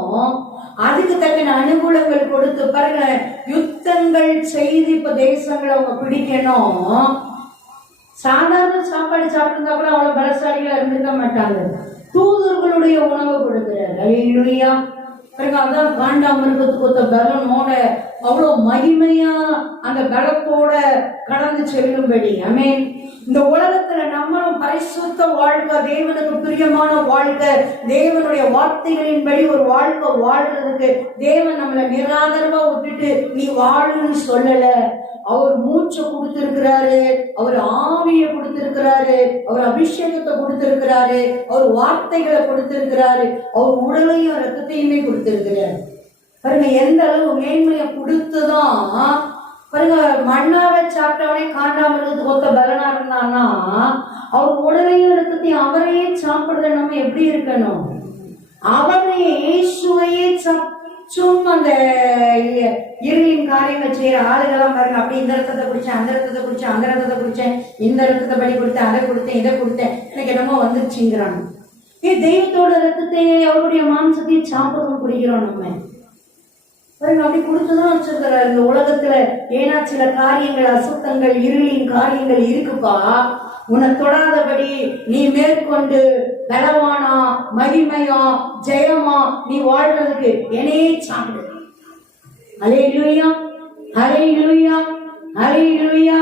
அதுக்கு தக்க அனுகூலங்கள் கொடுத்து பாருங்க, யுத்தங்கள் செய்து இப்ப தேசங்களை அவங்க பிடிக்கணும். சாதாரண சாப்பாடு சாப்பிட்டு கூட அவ்வளவு பலசாலிகளா இருந்திருக்க மாட்டாங்க. தூதர்களுடைய உணவு கொடுக்கிறார். அல்லேலூயா. அதான் காண்டாமிருகத்துக்கு ஒத்த பலனோட அவ்வளவு மகிமையா அந்த பலத்தோட கடந்து செல்லும்படி. ஆமென். இந்த உலகத்துல நம்மளும் பரிசுத்த வாழ்க்கை, தேவனுக்கு பிரியமான வாழ்க்கை, தேவனுடைய வார்த்தைகளின்படி ஒரு வாழ்க்கை வாழ்றதுக்கு தேவன் நம்மளை நிராதரவா விட்டுட்டு நீ வாழுன்னு சொல்லல. அவர் மூச்சை கொடுத்திருக்கிறாரு, அவர் ஆவியை கொடுத்திருக்கிறாரு, அவர் அபிஷேகத்தை கொடுத்திருக்கிறாரு, அவர் வார்த்தைகளை கொடுத்திருக்கிறாரு, அவர் உடலையும் ரத்தத்தையுமே கொடுத்திருக்கிறாரு. பாருங்க, எந்த அளவு மேன்மையை கொடுத்துதான் பாருங்க. மண்ணாவை சாப்பிட்டவனே காண்டாமிருகத்துக்கு ஒத்த பலனா இருந்தான்னா, அவர் உடலையும் ரத்தத்தையும் அவரையே சாப்பிடுற நம்ம எப்படி இருக்கணும்? அவரையே இயேசுவையே சும்மா அந்த இருளின் காரியங்கள் செய்யற ஆளுகெல்லாம் பாருங்க, அப்படி இந்த ரத்தத்தை குடிச்சேன், அந்த ரத்தத்தை குடிச்சேன், அந்த ரத்தத்தை குடிச்சேன், இந்த ரத்தத்தை படி கொடுத்தேன், அதை கொடுத்தேன், இதை கொடுத்தேன், எனக்கு என்னமோ வந்துருச்சுங்கிறாங்க. தெய்வத்தோட ரத்தத்தையே அவருடைய மாம்சத்தையே சாப்பிடவும் குடிக்கிறோம் நம்ம. பாருங்க, அப்படி கொடுத்துதான் வச்சிருக்கிறார் இந்த உலகத்துல. ஏன்னா சில காரியங்கள், அசுத்தங்கள், இருளின் காரியங்கள் இருக்குப்பா. உன்னை தொடாதபடி நீ மேற்கொண்டு பலவானா, மகிமையா, ஜெயமா நீ வாழ்றதுக்கு என்னையே சாப்பிடு. அல்லேலூயா, அல்லேலூயா, அல்லேலூயா,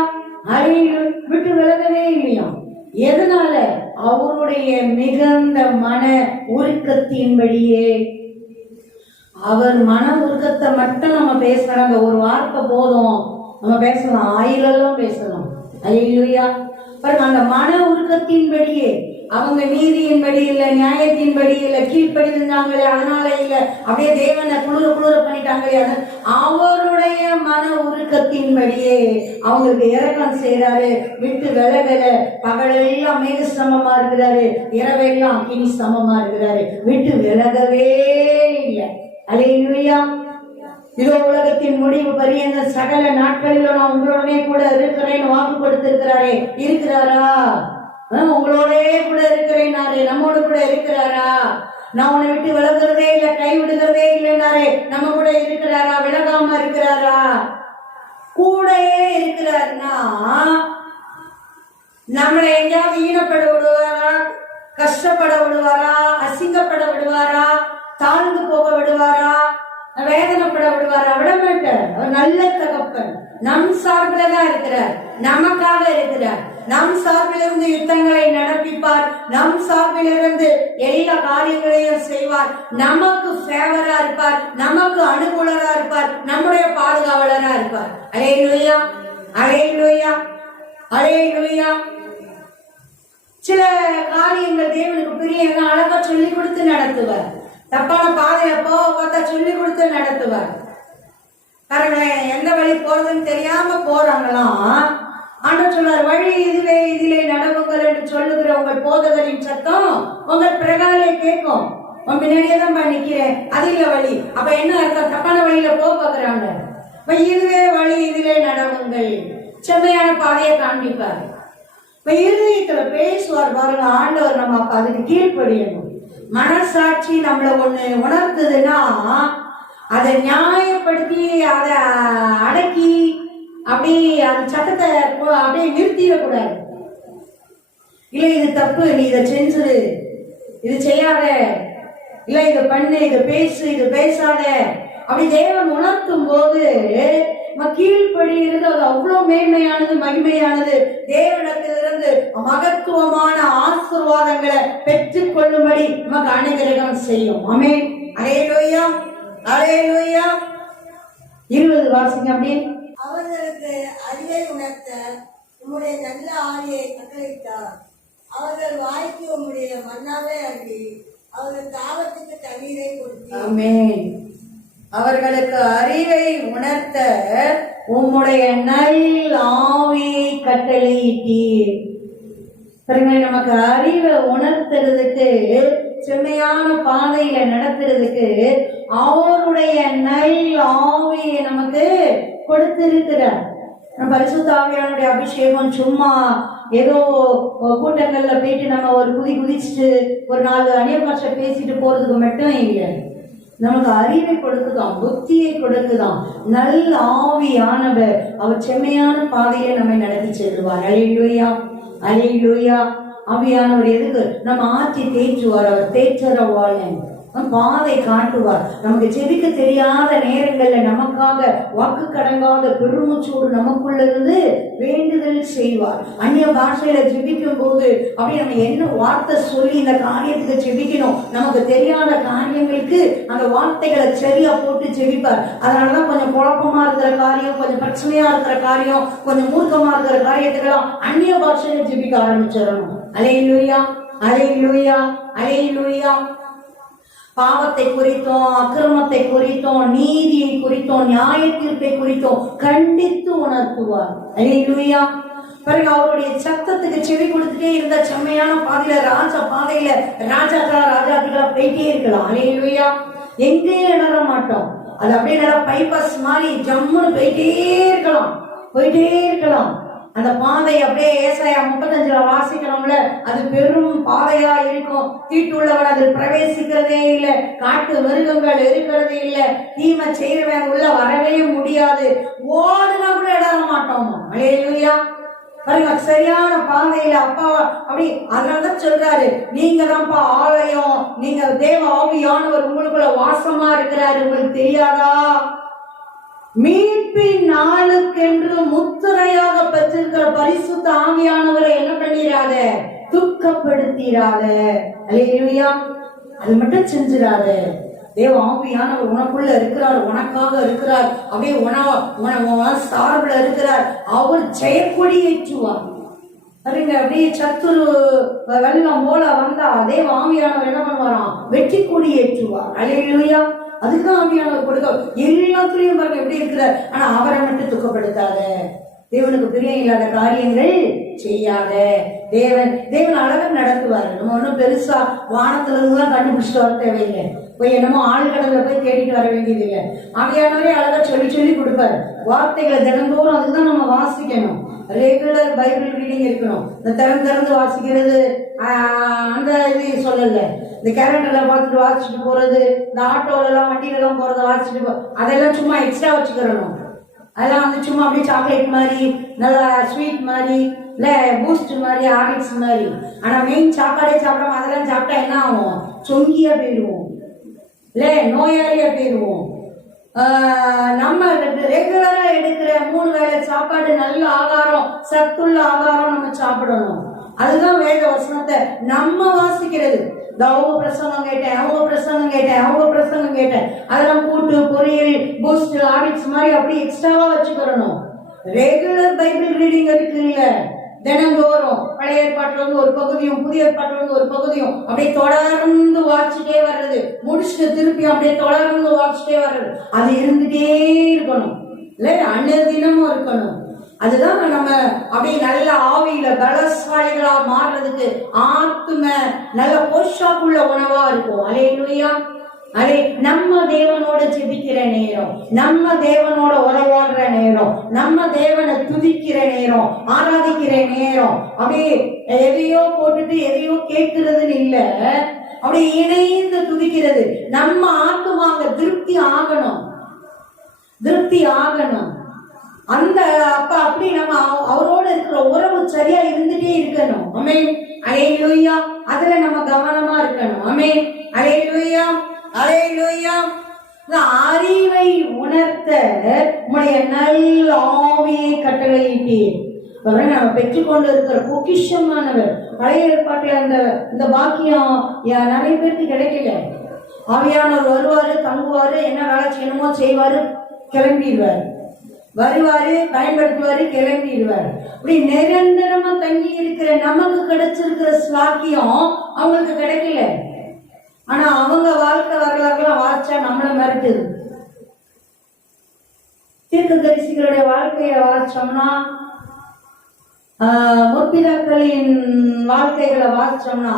அல்லேலூயா. விட்டு விலகவே இல்லையா? எதனால? அவருடைய மிகுந்த மன உருக்கத்தின்படியே. அவர் மன உருக்கத்தை மட்டும் நம்ம பேசலாம். அந்த ஒரு வார்த்தை போதும், நம்ம பேசலாம், ஆயிலெல்லாம் பேசலாம். அல்லேலூயா. பாருங்க, அந்த மன உருக்கத்தின்படியே, அவங்க நீதியின்படி இல்ல, நியாயத்தின்படி இல்ல, கீழ்ப்படிந்தாங்களே அதனால இல்ல, அப்படியே தேவனை குளிர பண்ணிட்டாங்களே, அவருடைய மன உருக்கத்தின்படியே அவங்களுக்கு இரக்கம் செய்யறாரு. விட்டு விலகல. பகலெல்லாம் மேக சமமா இருக்கிறாரு, இரவெல்லாம் அக்கினி சமமா இருக்கிறாரு. விட்டு விலகவே இல்லை. அல்லேலூயா. இதோ உலகத்தின் முடிவு பரியந்த சகல நாட்களிலும் நான் உங்களுடனே கூட இருக்கிறேன்னு வாக்கு கொடுத்திருக்கிறாரே. இருக்கிறாரா? உங்களோட கூட இருக்கிறேன், நம்மோடு கூட இருக்கிறாரா? நான் உன்னை விட்டு விலகுறதே இல்லை, கை விடுகிறதே இல்லைன்னாரே, நம்ம கூட இருக்கிறாரா? விலகாம இருக்கிறாரா? கூடயே இருக்கிறாருன்னா நம்மளை எங்கேயாவது ஈனப்பட விடுவாரா? கஷ்டப்பட விடுவாரா? அசிங்கப்பட விடுவாரா? தாழ்ந்து போக விடுவாரா? வேதனைப்பட விடுவாரா? விடமாட்டார். அவர் நல்ல தகப்பன். நம் சார்பில தான் இருக்கிறார், நமக்காக இருக்கிறார். நம் சார்பிலிருந்து யுத்தங்களை நடப்பிப்பார், நம் சார்பிலிருந்து எல்லா காரியங்களையும் செய்வார், நமக்கு ஃபேவரா இருப்பார், நமக்கு அனுகூலரா இருப்பார், நம்முடைய பாதுகாவலரா இருப்பார். அல்லேலூயா, அல்லேலூயா, அல்லேலூயா. சில காரியங்கள் தேவனுக்கு பிரியங்க அழகா சொல்லி கொடுத்து நடத்துவார். தப்பான பாதையில போக பார்த்தா சொல்லி கொடுத்து நடத்துவார். காரணம், எந்த வழி போறதுன்னு தெரியாம போறாங்களாம். ஆண்டவர் சொல்றார், வழி இதுவே, இதிலே நடவுங்கள் என்று சொல்லுகிறவங்க போதகரின் சத்தம் உங்கள் பிரகாலே கேட்கும். உன் பின்னாடியே தான் நிக்கிறேன், அது இல்ல வழி. அப்ப என்ன அர்த்தம்? தப்பான வழியில பாக்குறாங்க. இதுவே வழி, இதிலே நடவுங்கள், செம்மையான பாதையை காண்பிப்பார். இப்ப இருதயத்துல பேசுவார் பாருங்க ஆண்டவர். நம்ம அப்ப அதுக்கு கீழ்ப்படியணும். மனசாட்சி நம்மள ஒண்ணு உணர்த்துதுன்னா அதை நியாயப்படுத்தி அதை அடக்கி அப்படி அந்த சட்டத்தை அப்படியே நிறுத்திடக்கூடாது. இல்ல இது தப்பு, நீ இதை செஞ்சுரு, இது செய்யாத, இல்ல இதை பண்ணு, இதை பேசு, இது பேசாத, அப்படி தேவன் உணர்த்தும் போது கீழ்படுகிறது. அது அவ்வளவு மேன்மையானது, மகிமையானது. தேவனிடத்திலிருந்து மகத்துவமான ஆசீர்வாதங்களை பெற்றுக் கொள்ளும்படி நமக்கு அனுகிரகம் செய்யும். ஆமென். அல்லேலூயா, அல்லேலூயா. 20 வாசிங்க அப்படி. அவர்களுக்கு அறிவை உணர்த்த உம்முடைய நல்ல ஆவியை கட்டளையிட்டார். அவர்கள் வாய்க்கு உம்முடைய மன்னாவே அன்றி அவர்கள் தாவத்துக்கு தண்ணீரை கொடுத்தீர். ஆமென். அவர்களுக்கு அறிவை உணர்த்த உம்முடைய நல் ஆவியை கட்டளையிட்டீர். நமக்கு அறிவை உணர்த்துறதுக்கு, செம்மையான பாதையில நடத்துறதுக்கு அவருடைய நல் ஆவியை நமக்கு கொடுத்திருக்கிறார். பரிசுத்த ஆவியானுடைய அபிஷேகம் சும்மா ஏதோ கூட்டங்கள்ல போயிட்டு நம்ம ஒரு குதிச்சுட்டு ஒரு 4 அந்நிய பாஷை பேசிட்டு போறதுக்கு மட்டும் இல்லை. நமக்கு அறிவை கொடுக்குதான், புத்தியை கொடுக்குதான். நல்ல ஆவியானவர் அவர் செம்மையான பாதையை நம்மை நடத்தி செல்வார். அல்லேலூயா, அல்லேலூயா. ஆவியானவர் எதுக்கு? நம்ம ஆற்றி தேற்றுவார். அவர் தேற்றரவாளன், பாதை காட்டுவார். நமக்கு ஜெபிக்க தெரியாத நேரங்கள்ல நமக்காக வாக்கு கடங்காத பெருமூச்சோடு நமக்குள்ள இருந்து வேண்டுதல் செய்வார். அந்நிய பாஷையில ஜெபிக்கும் போது அப்படி நம்ம என்ன வார்த்தை சொல்லி இந்த காரியத்துக்கு ஜெபிக்கணும், நமக்கு தெரியாத காரியங்களுக்கு அந்த வார்த்தைகளை சரியா போட்டு ஜெபிப்பார். அதனாலதான் கொஞ்சம் குழப்பமா இருக்கிற காரியம், கொஞ்சம் பிரச்சனையா இருக்கிற காரியம், கொஞ்சம் மூர்க்கமா இருக்கிற காரியத்துக்கெல்லாம் அந்நிய பாஷையில ஜெபிக்க ஆரம்பிச்சிடணும். அல்லேலூயா, அல்லேலூயா, அல்லேலூயா. பாவத்தை குறித்தோம், அக்கிரமத்தை குறித்தோம், நீதியை குறித்தோம், நியாய தீர்ப்பை குறித்தோம் கண்டித்து உணர்த்துவார். அல்லேலூயா. பாருங்க, அவருடைய சத்தத்துக்கு செவி கொடுத்துட்டே இருந்த செம்மையான பாதையில, ராஜ பாதையில ராஜாக்களா போயிட்டே இருக்கலாம். அல்லேலூயா. எங்கேயும் இடற மாட்டோம். அது அப்படியே பைபாஸ் மாதிரி ஜம்முன்னு போயிட்டே இருக்கலாம். அந்த பாதை அப்படியே ஏசாயா 35 வாசிக்கிறோம்ல, அது பெரும் பாதையா இருக்கும். தீட்டுள்ளவன் அதில் பிரவேசிக்கிறதே இல்லை, காட்டு மிருகங்கள் இருக்கிறதே இல்லை, தீமை செய்யறவன் உள்ள வரவே முடியாது. ஓடுனா கூட இடற மாட்டோம். அல்லேலூயா. பாருங்க, சரியான பாதையில அப்பா அப்படி. அதனாலதான் சொல்றாரு, நீங்க தான்ப்பா ஆலயம், நீங்க தேவ ஆவியானவர் உங்களுக்குள்ள வாசமா இருக்கிறாரு, உங்களுக்கு தெரியாதா? மீட்பின் நாளுக்கென்று முத்திரையாக பெற்றிருக்கிற பரிசுத்த ஆவியானவரை என்ன பண்ணிராத, துக்கப்படுத்திராத. அல்லேலூயா. அது மட்டும் செஞ்சிராத. தேவ ஆவியானவர் உனக்குள்ள இருக்கிறார், உனக்காக இருக்கிறார், அப்படியே சார்பில் இருக்கிறார். அவர் ஜெயக்கொடி ஏற்றுவார். சரிங்க. அப்படியே சத்துரு வெள்ளம் போல வந்தா தேவ ஆவியானவர் என்ன பண்ணுவாராம், வெற்றி கொடி ஏற்றுவார். அல்லேலூயா. அதுதான் ஆவியானவர் கொடுக்க. எல்லாத்துலயும் பாருங்க எப்படி இருக்கிறார். ஆனா அவரை மட்டும் துக்கப்படுத்தாத, தேவனுக்கு பிரியம் இல்லாத காரியங்கள் செய்யாத. தேவன் அழகா நடத்துவாரு. நம்ம ஒன்னும் பெருசா வானத்துல இருந்துலாம் கண்டுபிடிச்சிட்டு வர தேவையில்லை. போய் என்னமோ ஆழ்கடல்ல போய் தேடிட்டு வர வேண்டியது இல்லை. ஆவியானவரே அழகா சொல்லி கொடுப்பாரு. வார்த்தைகளை தினந்தோறும் அதுதான் நம்ம வாசிக்கணும். ரெகுலர் பைபிள் ரீடிங் இருக்கணும். இந்த திறந்து வாசிக்கிறது அந்த இது சொல்லல. இந்த கேலண்டர்ல பார்த்துட்டு வாசிச்சுட்டு போறது, இந்த ஆட்டோல எல்லாம் வண்டியில எல்லாம் போறத வாசிச்சுட்டு அதெல்லாம் சும்மா எக்ஸ்ட்ரா வச்சுக்கிறணும். அதெல்லாம் வந்து சும்மா அப்படியே சாக்லேட் மாதிரி, நல்லா ஸ்வீட் மாதிரி, இல்ல பூஸ்ட் மாதிரி, ஹார்லிக்ஸ் மாதிரி. ஆனா மெயின் சாப்பாடே சாப்பிடாம அதெல்லாம் சாப்பிட்டா என்ன ஆகும், சொங்கியா போயிடுவோம், இல்ல நோயாளியா போயிடுவோம். நம்ம ரெகுலரா எடுக்கிற 3 வேளை சாப்பாடு, நல்ல ஆகாரம், சத்துள்ள ஆகாரம் நம்ம சாப்பிடணும். அதுதான் வேத வசனத்தை நம்ம வாசிக்கிறது. அவங்க பிரசங்கம் கேட்டேன், அதெல்லாம் கூட்டு பொரியல், பூஸ்ட், ஹார்லிக்ஸ் மாதிரி அப்படி எக்ஸ்ட்ராவா வச்சுக்கிறணும். ரெகுலர் பைபிள் ரீடிங் இருக்கு இல்ல, தினந்தோறும் பழைய ஏற்பாட்டுல இருந்து ஒரு பகுதியும் புதிய ஏற்பாட்டுல இருந்து ஒரு பகுதியும் அப்படியே தொடர்ந்து வாசிச்சுட்டே வர்றது, முடிச்சுட்டு திருப்பியும் அப்படியே தொடர்ந்து வாசிச்சுட்டே வர்றது, அது இருந்துட்டே இருக்கணும். இல்ல அன்னைய தினமும் இருக்கணும். அதுதான் நம்ம அப்படியே நல்ல ஆவியில பலசாலிகளா மாறுறதுக்கு ஆத்தும நல்ல போஷாக்குள்ள உணவா இருக்கும். அல்லேலூயா. அலே நம்ம தேவனோட ஜெபிக்கிற நேரம், நம்ம தேவனோட உறவாடுற நேரம், நம்ம தேவனை துதிக்கிற நேரம், ஆராதிக்கிற நேரம், அப்படியே எதையோ போட்டுட்டு எதையோ கேட்கறதுன்னு இல்ல, அப்படியே இணைந்து துதிக்கிறது. நம்ம ஆத்துமாங்க திருப்தி ஆகணும், திருப்தி ஆகணும். அந்த அப்ப அப்படி நம்ம அவரோட இருக்கிற உறவு சரியா இருந்துட்டே இருக்கணும். ஆமென். அல்லேலூயா. அதுல நம்ம கவனமா இருக்கணும். ஆமென். அல்லேலூயா. அல்லேலூயா. அறிவை உணர்த்த உம்முடைய நல்ல ஆவியை கட்டளையிட்டீர். நம்ம பெற்றுக்கொண்டு இருக்கிற பொக்கிஷமானவர். பழைய ஏற்பாட்டுல இந்த பாக்கியம் நிறைய பேருக்கு கிடைக்கல. ஆவியானவர் வருவாரு, தங்குவாரு, என்ன வேலை செய்யணுமோ செய்வாரு, கிளம்பிடுவாரு, வருவாரு, பயன்படுத்துவாரு, கிளம்பிடுவாரு. இப்படி நிரந்தரமா தங்கி இருக்கிற நமக்கு கிடைச்சிருக்கிற ஸ்லாக்கியம் அவங்களுக்கு கிடைக்கல. ஆனா அவங்க வாழ்க்கை வரலாறுலாம் வாசிச்சா நம்மள மிரட்டுது. தீர்க்கதரிசிகளுடைய வாழ்க்கையை வாசிச்சோம்னா, முற்பிதாக்களின் வாழ்க்கைகளை வாசிச்சோம்னா,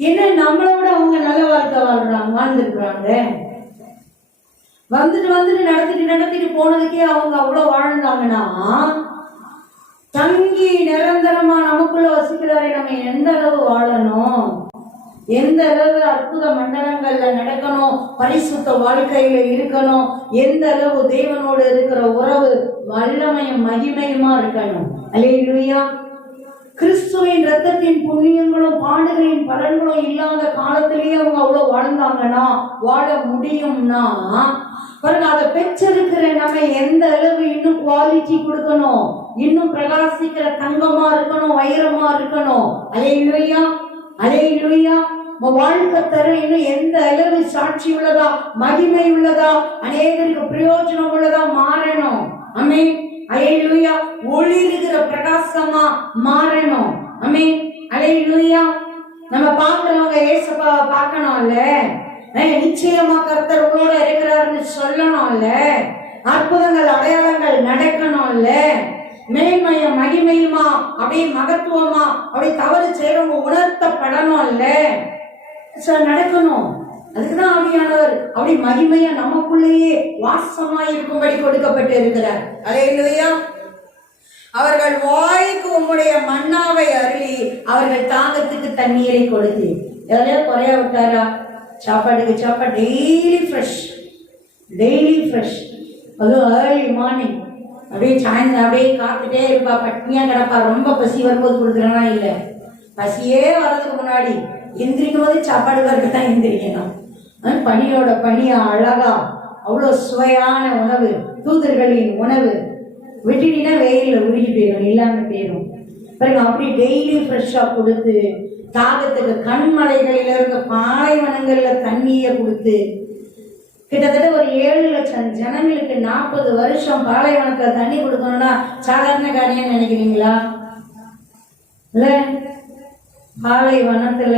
என்ன நம்மளை விட அவங்க நல்ல வாழ்க்கை வாழ்ந்துருக்குறாங்க. வந்துட்டு நடத்திட்டு போனதுக்கே அவங்க அவ்வளவு வாழ்ந்தாங்கன்னா, தங்கி நிரந்தரமா நமக்குள்ள வசிக்கிறாரே, நம்ம எந்த அளவு வாழணும், எந்த அளவு அற்புத மண்டலங்கள்ல நடக்கணும், பரிசுத்த வாழ்க்கையில இருக்கணும், எந்த அளவு தேவனோடு இருக்கிற உறவு வல்லமையும் மகிமையுமா இருக்கணும். அல்லேலூயா. கிறிஸ்துவின் ரத்தத்தின் புண்ணியங்களும் பாடுகளின் பலன்களும் இல்லாத காலத்திலேயே அவங்க அவ்வளவு வாழ்ந்தாங்கன்னா, வாழ முடியும்னா பாருங்க, அதை பெற்றிருக்கிற நம்ம எந்த அளவு இன்னும் குவாலிட்டி கொடுக்கணும், இன்னும் பிரகாசிக்கிற தங்கமா இருக்கணும், வைரமா இருக்கணும். அல்லேலூயா. அல்லேலூயா. வாழ்க்கை தர இன்னும் எந்த அளவு சாட்சி உள்ளதா, மகிமை உள்ளதா, அநேகருக்கு பிரயோஜனம் உள்ளதா மாறணும். ஆமென். அல்லேலூயா. ஒளிருகிற பிரகாசமா மாறணும். ஆமென். அல்லேலூயா. நம்ம பார்க்கிறவங்க ஏசப்பாவை பார்க்கணும்ல, நிச்சயமா கர்த்தர் உங்களோட இருக்கிறாருன்னு சொல்லணும்ல, அற்புதங்கள் அடையாளங்கள் நடக்கணும்ல, மேன்மைய மகிமையுமா அப்படியே மகத்துவமா அப்படியே தவறு செய்யறவங்க உணர்த்தப்படணும்ல, நடக்கணும். அதுக்குதான் ஆவியானவர் அப்படி மகிமையா நமக்குள்ளேயே வாசமா இருக்கும்படி கொடுக்கப்பட்டு இருக்கிறார். அல்லேலூயா. அவர்கள் வாய்க்கு உம்முடைய மன்னாவை அருளி அவர்கள் தாகத்துக்கு தண்ணீரை கொடுத்து. எதையோ குறைய விட்டாரா? சாப்பாடு டெய்லி ஃப்ரெஷ், டெய்லி ஃப்ரெஷ். அதுவும் ஏர்லி மார்னிங் அப்படியே சாயந்தரம் அப்படியே காத்துட்டே இருப்பா, பட்னியா கிடப்பா. ரொம்ப பசி வரும்போது கொடுக்குறேன்னா இல்லை, பசியே வர்றதுக்கு முன்னாடி எந்திரிக்கும் போது சாப்பாடு வரைக்கும் தான் எந்திரிக்கணும். பனியோட பனியா அழகா அவ்வளோ சுவையான உணவு, தூதர்களின் உணவு. விட்டுட்டீங்கன்னா வெயிலில் உருகி போயிடும், இல்லாமல் போயிடும். பிறகு அப்படி டெய்லி ஃப்ரெஷ்ஷாக கொடுத்து, தாகத்துக்கு கண்மலைகளிலிருந்து பாலைவனங்கள்ல தண்ணியை கொடுத்து, கிட்டத்தட்ட ஒரு 7 லட்சம் ஜனங்களுக்கு 40 வருஷம் பாலைவனத்துல தண்ணி கொடுக்கணும்னா சாதாரண காரியம் நினைக்கிறீங்களா? இல்ல, பாலைவனத்துல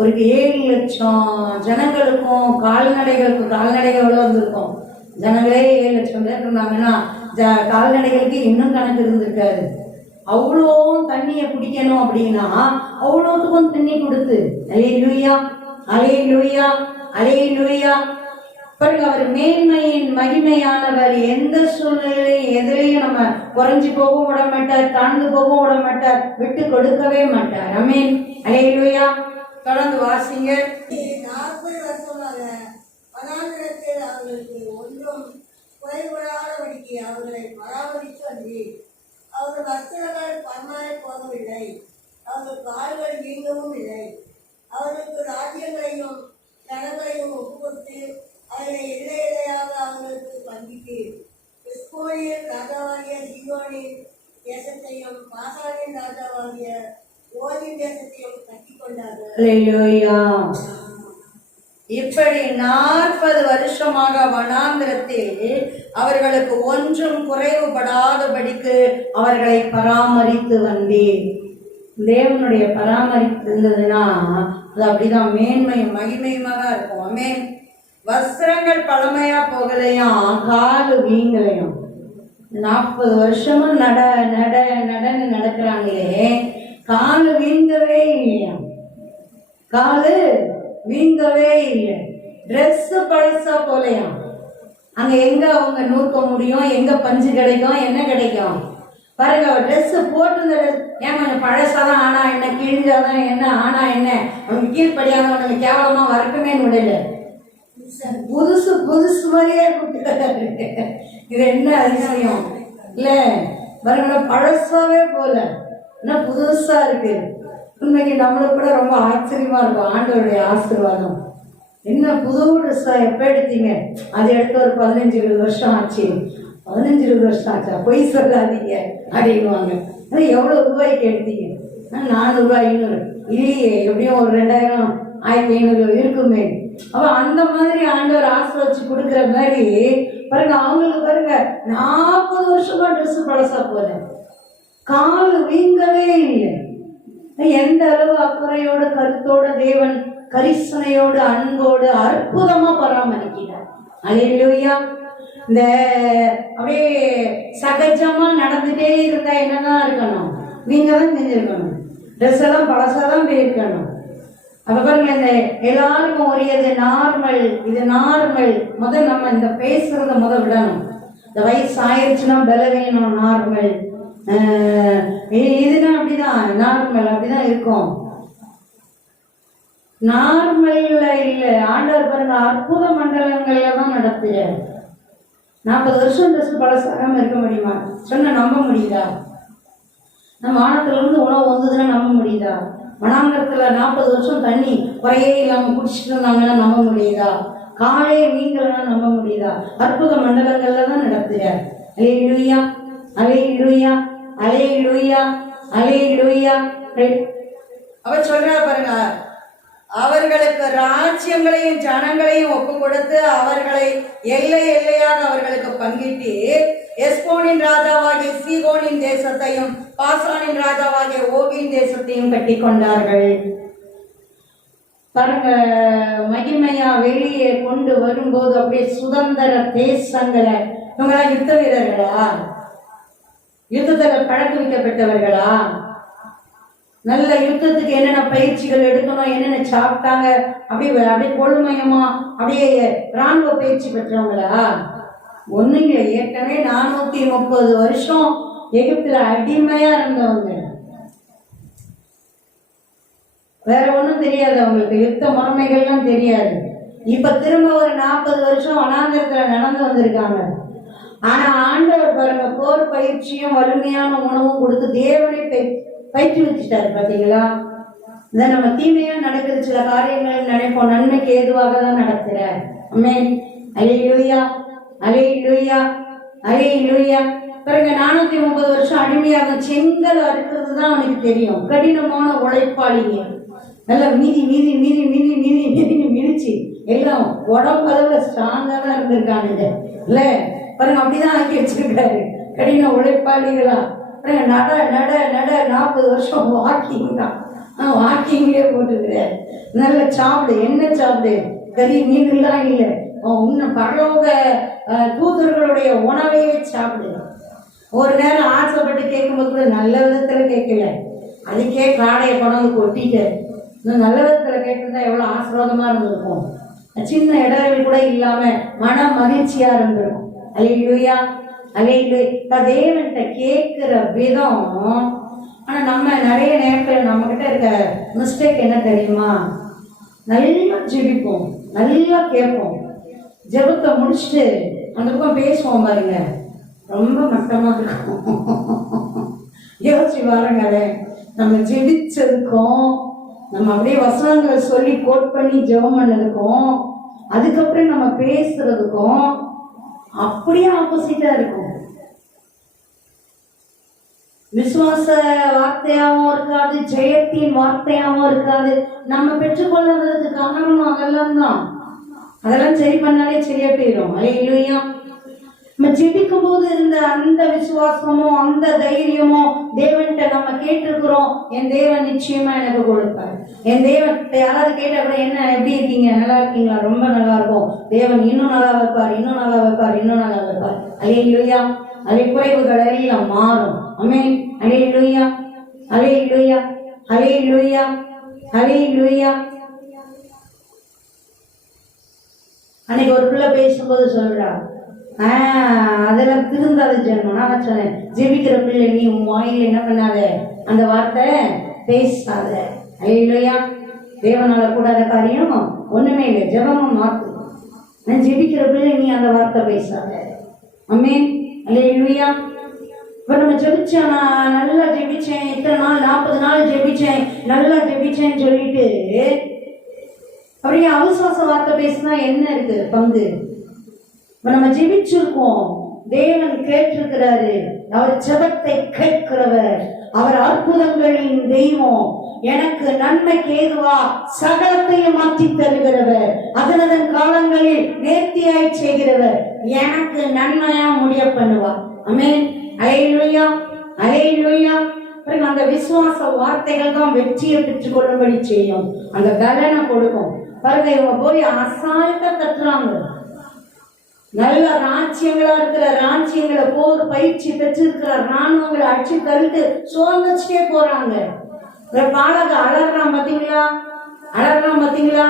ஒரு 7 லட்சம் ஜனங்களுக்கும் கால்நடைகளோட வந்திருக்கும். ஜனங்களே 7 லட்சம் பேர் இருந்தாங்கன்னா கால்நடைகளுக்கு இன்னும் கணக்கு இருந்திருக்காரு. அவ்வளோ தண்ணியை குடிக்கணும் அப்படின்னா அவ்வளோத்துக்கும் தண்ணி கொடுத்து. அல்லேலூயா. அல்லேலூயா. அல்லேலூயா. பாருங்க, அவர் மேன்மையின் மகிமையானவர். எந்த சூழ்நிலையும் எதிலையும் நம்ம குறைஞ்சு போகவும் விட மாட்டார், தாழ்ந்து போகவும் விட மாட்டார், விட்டு கொடுக்கவே மாட்டார். ஆமென். அல்லேலூயா. தொடர்ந்து வாசிங்க. 40 வருஷமாக வனாந்திரத்தில் அவர்களுக்கு ஒன்றும் குறைபடாதபடிக்கு அவர்களை பராமரித்து வந்தேன். அவர்கள் வஸ்திரங்கள் பன்மாய் போகவில்லை, அவர்கள் கால்கள் வீங்கவும் இல்லை. அவர்களுக்கு ராஜ்யங்களையும் ஜனங்களையும் ஒப்பு கொடுத்து அதனை எல்லை எல்லையாக அவர்களுக்கு பங்கிட்டு எஸ்போனின் ராஜாவாகிய சீகோனின் தேசத்தையும் பாசானின் ராஜாவாகிய ஓதின் தேசத்தையும் கட்டி கொண்டார்கள். அல்லேலூயா. இப்படி 40 வருஷமாக வனாந்திரத்தில் அவர்களுக்கு ஒன்றும் குறைவுபடாதபடிக்கு அவர்களை பராமரித்து வந்தேன். தேவனுடைய பராமரிப்பு இருந்ததுன்னா அது அப்படிதான் மேன்மையும் மகிமையுமாக இருக்கும். ஆமென். வஸ்திரங்கள் பழமையா போகலையாம், காலு வீங்கலையும். 40 வருஷமா நட நட நடன்னு நடக்கிறாங்களே, காலு வீங்கவே இல்லையா? காலு வீங்கவே இல்லை. ட்ரெஸ் பழசா போலையா? அங்க எங்க அவங்க நூற்க முடியும்? எங்க பஞ்சு கிடைக்கும்? என்ன கிடைக்கும் பாருங்க. ட்ரெஸ் போட்டு ஏன் கொஞ்சம் பழசாதான் ஆனா என்ன, கிழிஞ்சாதான் என்ன ஆனா என்ன, அவங்க கீழ்படியாதவனுக்கு கேவலமா வரட்டுமே விடல, புதுசு புதுசு மாதிரியே கூப்பிட்டு. இது என்ன அதிசயம் இல்ல? பாருங்க, பழசாவே போல என்ன புதுசா இருக்கு. உண்மைக்கு நம்மளுக்கு கூட ரொம்ப ஆச்சரியமா இருக்கும் ஆண்டவருடைய ஆசீர்வாதம். என்ன புது ட்ரெஸ்ஸா எப்ப எடுத்தீங்க? அது எடுத்து ஒரு 15-20 வருஷம் ஆச்சு. 15-20 வருஷம் ஆச்சா? பொய் சொல்லாதீங்க அப்படின்வாங்க. அது எவ்வளவு ரூபாய்க்கு எடுத்தீங்க? 400 ரூபாய் 500 இல்லையே, எப்படியும் ஒரு 2000 1500 இருக்குமே. அப்ப அந்த மாதிரி ஆண்டவர் ஆசீர்வச்சு கொடுக்குற மாதிரி பாருங்க. அவங்களுக்கு பாருங்க 40 வருஷமா ட்ரெஸ் பழசா போல, கால் வீங்கவே இல்லை. எந்த அளவு அக்கறையோடு கருத்தோட தேவன் கரிசனையோடு அன்போடு அற்புதமா பராமரிக்கிறார். அல்லேலூயா. இந்த அப்படியே சகஜமா நடந்துட்டே இருந்தா என்னதான் இருக்கணும்? நீங்க தான் செஞ்சிருக்கணும். ட்ரெஸ் எல்லாம் பழசாதான் போயிருக்கணும். அப்ப பாருங்க, இந்த எல்லாருக்கும் உரியது நார்மல், இது நார்மல். நம்ம இந்த பேசுறத விடணும். இந்த வயசு ஆயிடுச்சுன்னா பலவீனம் நார்மல், இதுனா அப்படிதான் நார்மல், அப்படிதான் இருக்கும். நார்மல்ல இல்ல. ஆண்டவர் பாருங்க அற்புத மண்டலங்கள்ல தான் நடத்துறாரு. 40 வருஷம் ட்ரெஸ் பழசாகாம இருக்க முடியுமா? சொன்ன நம்ப முடியுதா? நம்ம வானத்துல இருந்து உணவு வந்ததுன்னா நம்ப முடியுதா? வனாந்தரத்துல 40 வருஷம் தண்ணி குறையே இல்லாம குடிச்சிட்டு இருந்தாங்கன்னா நம்ப முடியுதா? காலே நீங்களா நம்ப முடியுதா? அற்புத மண்டலங்கள்ல தான் நடத்துறார். அல்லேலூயா, அல்லேலூயா, அல்லேலூயா, அல்லேலூயா. அவர் சொல்றா பாருங்க, அவர்களுக்கு ராஜ்யங்களையும் ஜனங்களையும் ஒப்பு கொடுத்து அவர்களை எல்லை எல்லையாக அவர்களுக்கு பங்கிட்டு எஸ்போனின் ராஜாவாகிய சீகோனின் தேசத்தையும் பாசானின் ராஜாவாகிய ஓகின் தேசத்தையும் கட்டி கொண்டார்கள். பாருங்க, மகிமையா வெளியே கொண்டு வரும்போது அப்படியே சுதந்திர தேசங்களை. இவங்களாம் யுத்த வீரர்களா? யுத்தத்துல பழக்க வைக்கப்பட்டவர்களா? நல்ல யுத்தத்துக்கு என்னென்ன பயிற்சிகள் எடுக்கணும், என்னென்ன சாப்பிட்டாங்க, அப்படியே கொள்மயமா அப்படியே ராணுவ பயிற்சி பெற்றவங்களா? ஒண்ணுங்க. ஏற்கனவே 430 வருஷம் எகிப்துல அடிமையா இருந்தவங்க. வேற ஒண்ணும் தெரியாது அவங்களுக்கு, யுத்த முறைமைகள்லாம் தெரியாது. இப்ப திரும்ப ஒரு 40 வருஷம் வனாந்தரத்துல நடந்து வந்திருக்காங்க. ஆனா ஆண்டவர் பாருங்க போர் பயிற்சியும் வலிமையான உணவும் கொடுத்து தேவனை பயிற்சி வச்சுட்டாரு. பாத்தீங்களா? இந்த நம்ம தீமையா நடக்குது, சில காரியங்கள் நினைப்போம், நன்மைக்கு ஏதுவாக தான் நடத்துறார். ஆமென். அல்லேலூயா, அல்லேலூயா, அல்லேலூயா. பாருங்க, 430 வருஷம் அடிமையாக செங்கல் அறுக்கிறது தான் அவனுக்கு தெரியும். கடினமான உழைப்பாளிங்க. நல்லா மீதி மீதி மீதி மீதி மீதி மீதி மிதிச்சு எல்லாம் உடம்பளவுல ஸ்ட்ராங்கா தான் இருந்திருக்கானுங்க இல்ல? பாருங்க, அப்படிதான் ஆக்கி வச்சிருக்காரு. கடின உழைப்பாளிகளா நட நட நட 40 வருஷம் வாக்கிங் தான். வாக்கிங்லயே போட்டுக்கிறாரு. நல்ல சாப்பிடு, என்ன சாப்பிடு, கறி மீன் எல்லாம் இல்லை, இன்னும் பரலோக தூதர்களுடைய உணவையே சாப்பிடு. ஒரு நேரம் ஆசைப்பட்டு கேட்கும்போது கூட நல்ல விதத்துல கேட்கல, அதுக்கே காடையை கொண்டாந்து கொட்டிட்டு. இன்னும் நல்ல விதத்துல கேட்டிருந்தா எவ்வளவு ஆசீர்வாதமா இருந்திருக்கும். சின்ன இடங்கள் கூட இல்லாம மன மகிழ்ச்சியா இருந்திருக்கும். அல்லேலூயா, அல்லேலூயா. தேவன்கிட்ட கேட்கிற விதம். ஆனா நம்ம நிறைய நேரத்துல நம்ம கிட்ட இருக்க மிஸ்டேக் என்ன தெரியுமா? நல்லா ஜெபிப்போம், நல்லா கேட்போம், ஜெபத்தை முடிச்சுட்டு அந்த பக்கம் பேசுவோம் பாருங்க, ரொம்ப மட்டமா இருக்கும். யோசிச்சு பாருங்களே, நம்ம ஜெபிச்சதுக்கும் நம்ம அப்படியே வசனங்களை சொல்லி கோட் பண்ணி ஜெபம் பண்ணதுக்கும் அதுக்கப்புறம் நம்ம பேசுறதுக்கும் அப்படியே ஆப்போசிட்டா இருக்கும். விசுவாச வார்த்தையாவும் இருக்காது, ஜெயத்தின் வார்த்தையாவும் இருக்காது. நம்ம பெற்றுக்கொள்ளுறதுக்கு காரணம் அதெல்லாம் தான். அதெல்லாம் சரி பண்ணாலே சரியா போயிடும். அல்லேலூயா. நம்ம ஜெபிக்கும் போது இருந்த அந்த விசுவாசமும் அந்த தைரியமும் தேவன்கிட்ட நம்ம கேட்டிருக்கிறோம். என் தேவன் நிச்சயமா எனக்கு கொடுப்பார். என் தேவன் யாராவது கேட்ட கூட என்ன எப்படி இருக்கீங்க, நல்லா இருக்கீங்களா, ரொம்ப நல்லா இருக்கும், தேவன் இன்னும் நல்லா வைப்பார், இன்னும் நல்லா வைப்பார், இன்னும் நல்லா வைப்பார். அல்லேலூயா, அதை குறைவுகள் எல்லாம் மாறும். ஆமென். அல்லேலூயா, அல்லேலூயா, அல்லேலூயா, அல்லேலூயா. அன்னைக்கு ஒரு பிள்ளை பேசும்போது சொல்றா, அதெல்லாம் திருந்தாத ஜென்மம். நான் சொன்னேன், ஜெபிக்கிற பிள்ளை நீ உன் வாயில என்ன பண்ணாத, அந்த வார்த்தை பேசாத. அல்லேலூயா. தேவனால கூடாத காரியம் ஒண்ணுமே இல்லை. ஜெபமும் மாத்து. நான் ஜெபிக்கிற பிள்ளை நீ அந்த வார்த்தை பேசாத. ஆமென். அல்லேலூயா. இப்ப நம்ம ஜெபிச்சோம், நான் நல்லா ஜெபிச்சேன், இத்தனை நாள் 40 நாள் ஜெபிச்சேன், நல்லா ஜெபிச்சேன்னு சொல்லிட்டு அப்படியே அவிசுவாச வார்த்தை பேசினா என்ன இருக்கு பங்கு? இப்ப நம்ம ஜெபிச்சிருக்கோம், தேவன் கேட்டிருக்கிறாரு, அவர் ஜெபத்தை கேட்கிறவர், அவர் அற்புதங்களின் தெய்வம், எனக்கு நன்மைக்கு ஏதுவா சகலத்தையும் மாற்றி தருகிறவர், அதனதன் காலங்களில் நேர்த்தியாய் செய்கிறவர், எனக்கு நன்மையா முடிய பண்ணுவார். ஆமென். அல்லேலூயா, அல்லேலூயா. அந்த விசுவாச வார்த்தைகள் தான் வெற்றியை பெற்றுக் கொள்ளும்படி செய்யும், அந்த பலனை கொடுக்கும். பாருங்க, இவங்க போய் அசால்ட்டா தட்டுறாங்க. நல்ல ராஜ்யங்களா இருக்கிற ராஜ்யங்களை போர் பயிற்சி பெற்றிருக்கிற ராணுவங்களை அடிச்சு தள்ளிட்டு சோர்ந்துச்சுட்டே போறாங்க. பாலக அலறான் பாத்தீங்களா, அலறான் பாத்தீங்களா?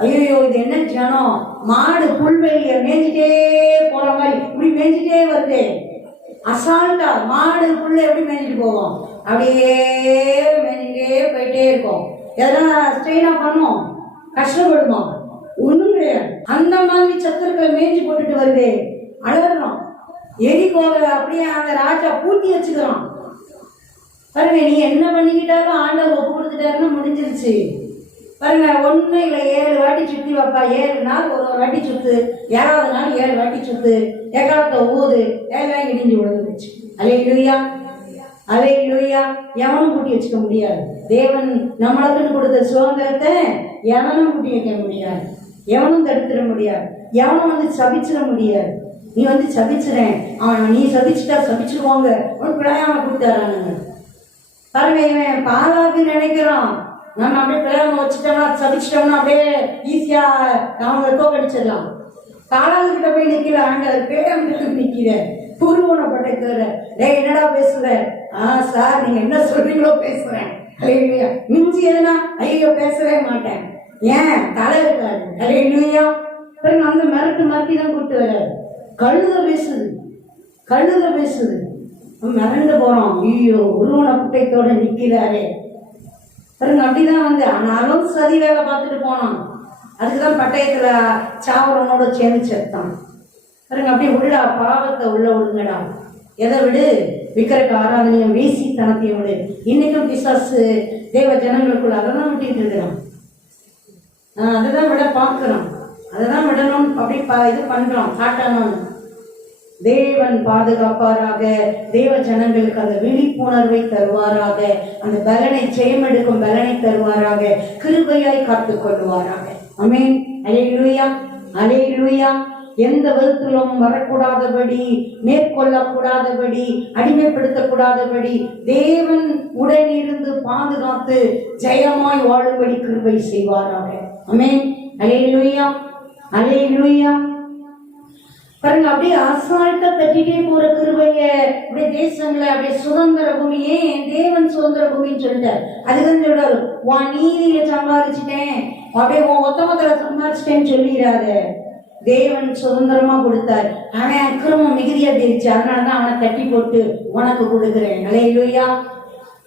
ஐயோ இது என்ன ஜனம், மாடு புல்வெளிய மேய்ஞ்சிட்டே போற மாதிரி இப்படி மேய்ஞ்சிட்டே வருது. அசால்ட்டா மாடு புல்ல எப்படி மேய்ஞ்சிட்டு போவோம், அப்படியே மேய்ஞ்சிட்டே போயிட்டே இருக்கும். எதெல்லாம் ஸ்ட்ரெயினா பண்ணும், கஷ்டப்படுமா? ஒண்ணும் கிடையாது. அந்த மாதிரி சத்துருக்களை மேய்ஞ்சி போட்டுட்டு வருது, அலறோம். எரிகோவை அப்படியே அந்த ராஜா பூட்டி வச்சுக்கிறான். பாருங்க, நீ என்ன பண்ணிக்கிட்டாலும் ஆண்டவர் ஒப்பு கொடுத்துட்டாருன்னா முடிஞ்சிருச்சு. பாருங்க, ஒண்ணு இல்லை 7 வாட்டி சுத்தி வைப்பா. 7 நாள் ஒரு வாட்டி சுத்து, 7வது நாள் 7 வாட்டி சுத்து, எக்காலத்தை ஊது, எல்லாம் இடிஞ்சு விழுந்துருச்சு. அல்லேலூயா, அல்லேலூயா. எவனும் கூட்டி வச்சுக்க முடியாது. தேவன் நம்மளுக்குன்னு கொடுத்த சுதந்திரத்தை எவனும் கூட்டி வைக்க முடியாது, எவனும் தடுத்துட முடியாது, எவனும் வந்து சபிச்சிட முடியாது. நீ வந்து சபிச்சுறேன், அவன் நீ சபிச்சுட்டா சபிச்சிருவாங்க, உனக்கு பிழையாம கொடுத்தாரானுங்க. பாருங்க, இவன் பாலாக்கு நினைக்கிறான், நம்ம அப்படியே பிள்ளையாம வச்சுட்டோம்னா சபிச்சிட்டோம்னா அப்படியே ஈஸியா அவங்க தோக்கடிச்சிடலாம். பாலாக்கிட்ட போய் நிக்கிற ஆண்டவர் பேரம்பிட்டு நிக்கிற புருவனப்பட்ட கேற, டேய் என்னடா பேசுற? சார் நீங்க என்ன சொல்றீங்களோ பேசுறேன். அல்லேலூயா. மிஞ்சி எதுனா ஐயோ பேசவே மாட்டேன், ஏன் தலை இருக்காது. அல்லேலூயா. அந்த மிரட்டு மிரட்டி தான் கூட்டு வர்றாரு. கழுத பேசுது, கழுத பேசுது, மிரண்டு போறோம். ஐயோ உருவன குட்டைத்தோட நிக்கிறாரே பாருங்க. அப்படிதான் வந்து ஆனாலும் சதி வேலை பார்த்துட்டு போனான். அதுக்குதான் பட்டயத்துல சாவரனோட சேர்ந்து செத்தான். பாருங்க, அப்படியே விடுடா, பாவத்தை உள்ள விடுங்கடா. எதை விடு? விக்கிரக ஆராதனையும் வேசித்தனத்தையும் விடு. இன்னைக்கும் பிசாசு தேவ ஜனங்களுக்குள்ள அதைதான் விட்டுட்டு இருக்கிறான். அதைதான் விட பார்க்கிறோம், அதைதான் விடணும் அப்படி இது பண்றோம், காட்டணும். தேவன் பாதுகாப்பாராக, தேவ ஜனங்களுக்கு அந்த விழிப்புணர்வை தருவாராக, அந்த பலனை ஜெயமெடுக்கும் பலனை தருவாராக, கிருபையாய் காத்துக் கொள்வாராக. ஆமென். அல்லேலூயா, அல்லேலூயா. எந்த விதத்திலும் வரக்கூடாதபடி, மேற்கொள்ளக்கூடாதபடி, அடிமைப்படுத்தக்கூடாதபடி தேவன் உடனிருந்து பாதுகாத்து ஜெயமாய் வாழும்படி கிருபை செய்வாராக. ஆமென். அல்லேலூயா, அல்லேலூயா. பாருங்க, அப்படியே அசால்ட்டா தட்டிட்டே போற கிருபைய அப்படியே தேசங்களை அப்படியே சுதந்திர பூமியே தேவன் சுதந்திர பூமின்னு சொல்லிட்டார். அதுதான் சொல்றாரு, உன் நீதியில சம்பாதிச்சுட்டேன், அப்படியே உன் ஒத்தமத்துல சம்பாதிச்சிட்டேன்னு சொல்லிடாத. தேவன் சுதந்திரமா கொடுத்தார். அவன் அக்கிரமம் மிகுதியா தெரிச்சு, அதனாலதான் அவனை தட்டி போட்டு உனக்கு கொடுக்குறேன். அல்லேலூயா.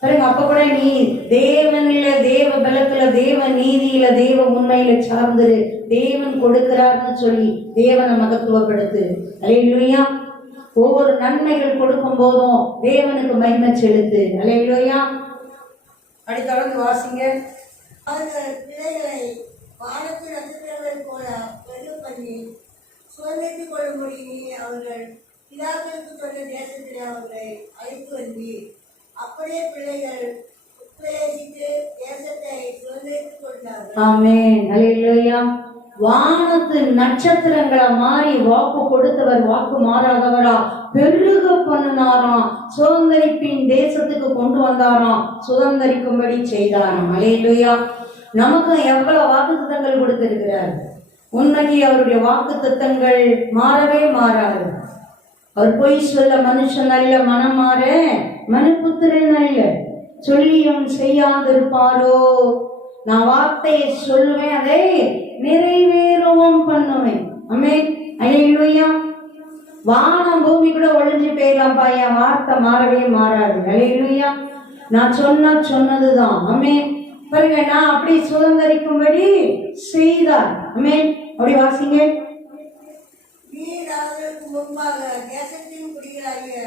பாருங்க, அப்ப கூட நீ தேவனில, தேவ பலத்துல, தேவ நீதியில, தேவ உண்மையில சார்ந்துரு. தேவன் கொடுக்கிறார்னு சொல்லி தேவனை மகத்துவப்படுத்து. அல்லேலூயா. ஒவ்வொரு நன்மைகள் கொடுக்கும் போதும் தேவனுக்கு மகிமை செலுத்து. அல்லேலூயா. அப்படி தொடர்ந்து வாசிங்க. அவர்கள் பிள்ளைகளை வானத்து நட்சத்திரங்கள் போல பெரு பண்ணி சுதந்திரித்துக் கொள்ளும்படி நீ அவர்கள் பிதாக்களுக்கு சொன்ன தேசத்திலே அவர்களை அழைத்து வந்தி, அப்படியே பிள்ளைகள் உத்வேசித்து தேசத்தை சுதந்திரித்துக் கொண்டார்கள். ஆமென். அல்லேலூயா. வானத்து நட்சத்திரங்களை மாறி வாக்கு கொடுத்தவர் வாக்கு மாறாதவரா பெருக பண்ணினாராம். சுதந்திரிப்பின் தேசத்துக்கு கொண்டு வந்தாராம், சுதந்திரிக்கும்படி செய்தாராம். அல்லேலூயா. நமக்கு எவ்வளவு வாக்கு திட்டங்கள் கொடுத்திருக்கிறார். உண்மைக்கு அவருடைய வாக்கு திட்டங்கள் மாறவே மாறாது. அவர் பொய் சொல்ல மனுஷன் அல்ல, மனம் மாற மனுபுத்திரன் அல்ல. சொல்லியும் செய்யாதிருப்பாரோ? நான் வார்த்தையை சொல்லுவேன், அதை நிறைவேறவும் பண்ணுவேன். ஆமென். அல்லேலூயா. வானம் பூமி கூட ஒளிஞ்சு போயிடலாம் பாயா, வார்த்தை மாறவே மாறாது. அல்லேலூயா. நான் சொன்னதுதான். ஆமென். பாருங்க, நான் அப்படி சுதந்திரிக்கும்படி செய்தார். ஆமென். அப்படி வாசிங்க. நீர் அவர்களுக்கு முன்பாக தேசத்தின் குடிகளாகிய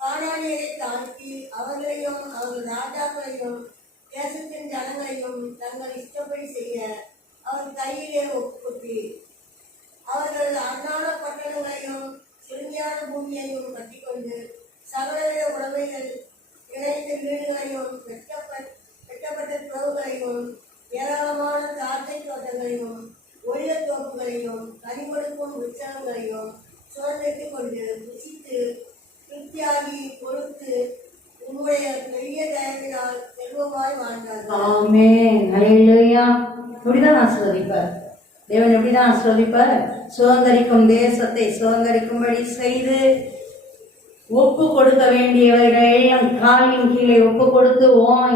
கானானியரை தாழ்த்தி அவர்களையும் அவர்கள் ராஜாக்களையும் தேசத்தின் ஜனங்களையும் தங்கள் இஷ்டப்படி செய்ய அவர் கையிலே ஒப்புக்கொடுத்தீர். அவர்கள் அன்னான பட்டணங்களையும் செழுமையான பூமியையும் கட்டிக்கொண்டு சகலவித உடமைகள் இணைந்த வீடுகளையும் வெட்டப்பட்ட துறவுகளையும் ஏராளமான திராட்சை தோட்டங்களையும் ஒளியத் தோப்புகளையும் கனிமொடுக்கும் விருட்சங்களையும் சுதந்திரித்துக் கொண்டு புசித்து திருப்தியாகி பொறுத்து உங்களுடைய பெரிய தயவினால் செல்வமாய் வாழ்ந்தார்கள். ஆமென். அல்லேலூயா. இப்படிதான் ஆசீர்வதிப்பார் தேவன். எப்படிதான் ஆசீர்வதிப்பார்? சுதந்திரிக்கும் தேசத்தை சுதந்திரிக்கும்படி செய்து ஒப்பு கொடுக்க வேண்டியவர்கள் எல்லாம் காலின் கீழே ஒப்பு கொடுத்து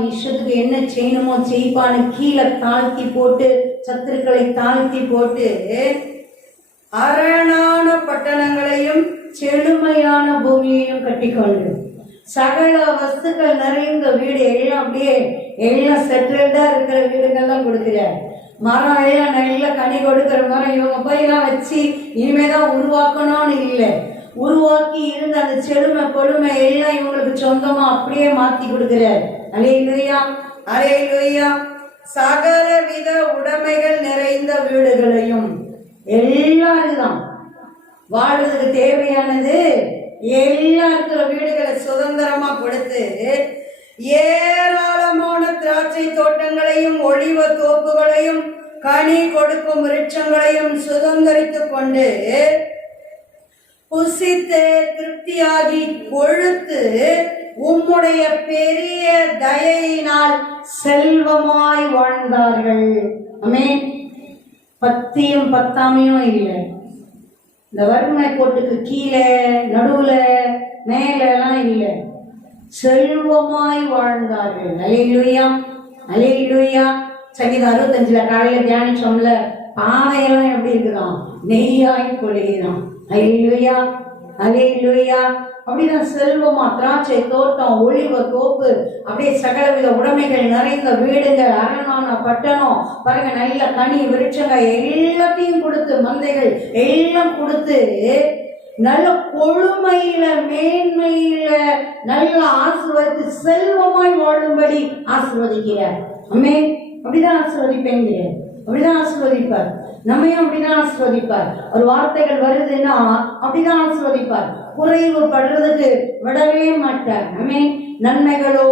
இஷ்டத்துக்கு என்ன செய்யணுமோ செய்ப்பான்னு கீழே தாழ்த்தி போட்டு, சத்துருக்களை தாழ்த்தி போட்டு, அரணான பட்டணங்களையும் செழுமையான பூமியையும் கட்டிக்கொண்டு சகல வஸ்துக்கள் நிறைந்த வீடு எல்லாம் அப்படியே எல்லாம் செட்டில்டா இருக்கிற வீடுகள்லாம் கொடுக்கிறார். மரம் எல்லாம் நல்லா கனி கொடுக்கிற மரம் இவங்க போய் எல்லாம் வச்சு இனிமேதான் உருவாக்கணும்னு இல்லை. உருவாக்கி இருந்த அந்த செழுமை கொடுமை எல்லாம் இவங்களுக்கு சொந்தமா அப்படியே மாத்தி கொடுக்கிறார். அல்லேலூயா. அல்லேலூயா. சகலவித உடைமைகள் நிறைந்த வீடுகளையும் எல்லாருதான் வாழ்வதற்கு தேவையானது எல்லாம் இருக்கிற வீடுகளை சுதந்திரமா கொடுத்து ஏராளமான திராட்சை தோட்டங்களையும் ஒளிவ தோப்புகளையும் கனி கொடுக்கும் விருட்சங்களையும் சுதந்திரித்துக் கொண்டு புசித்து திருப்தியாகி கொழுத்து உம்முடைய பெரிய தயையினால் செல்வமாய் வாழ்ந்தார்கள். ஆமென். பத்தியும் பத்தாமையும் இல்லை. இந்த வறுமை கோட்டுக்கு கீழே நடுவுல மேல எல்லாம் இல்லை. செல்வமாய் வாழ்ந்தார்கள். அல்லேலூயா. அல்லேலூயா. சங்கீதம் 65 காலையில தியானிச்சோம்ல, பாதையெல்லாம் எப்படி இருக்குதான்? நெய்யாய் பொழியுதான். அல்லேலூயா. அல்லேலூயா. அப்படிதான் செல்வமா திராட்சை தோட்டம் ஒளிவ தோப்பு அப்படியே சகலவித உடைமைகள் நிறைந்த வீடுங்க, அரணான பட்டணம் பாருங்க, நல்ல கனி விருட்சங்க எல்லாத்தையும் கொடுத்து, மந்தைகள் எல்லாம் கொடுத்து, நல்ல கொழுமையில மேன்மையில நல்ல ஆசீர்வதித்து செல்வமாய் வாழும்படி ஆசீர்வதிக்கிறார். ஆமென். அப்படிதான் ஆசீர்வதிப்பேங்கிறார். அப்படிதான் ஆசீர்வதிப்பார். நம்மையும் அப்படிதான் ஆசீர்வதிப்பார். ஒரு வார்த்தைகள் வருதுன்னா அப்படிதான் ஆசீர்வதிப்பார். குறைவு படுறதுக்கு விடவே மாட்டார். ஆமென். நன்மைகளோ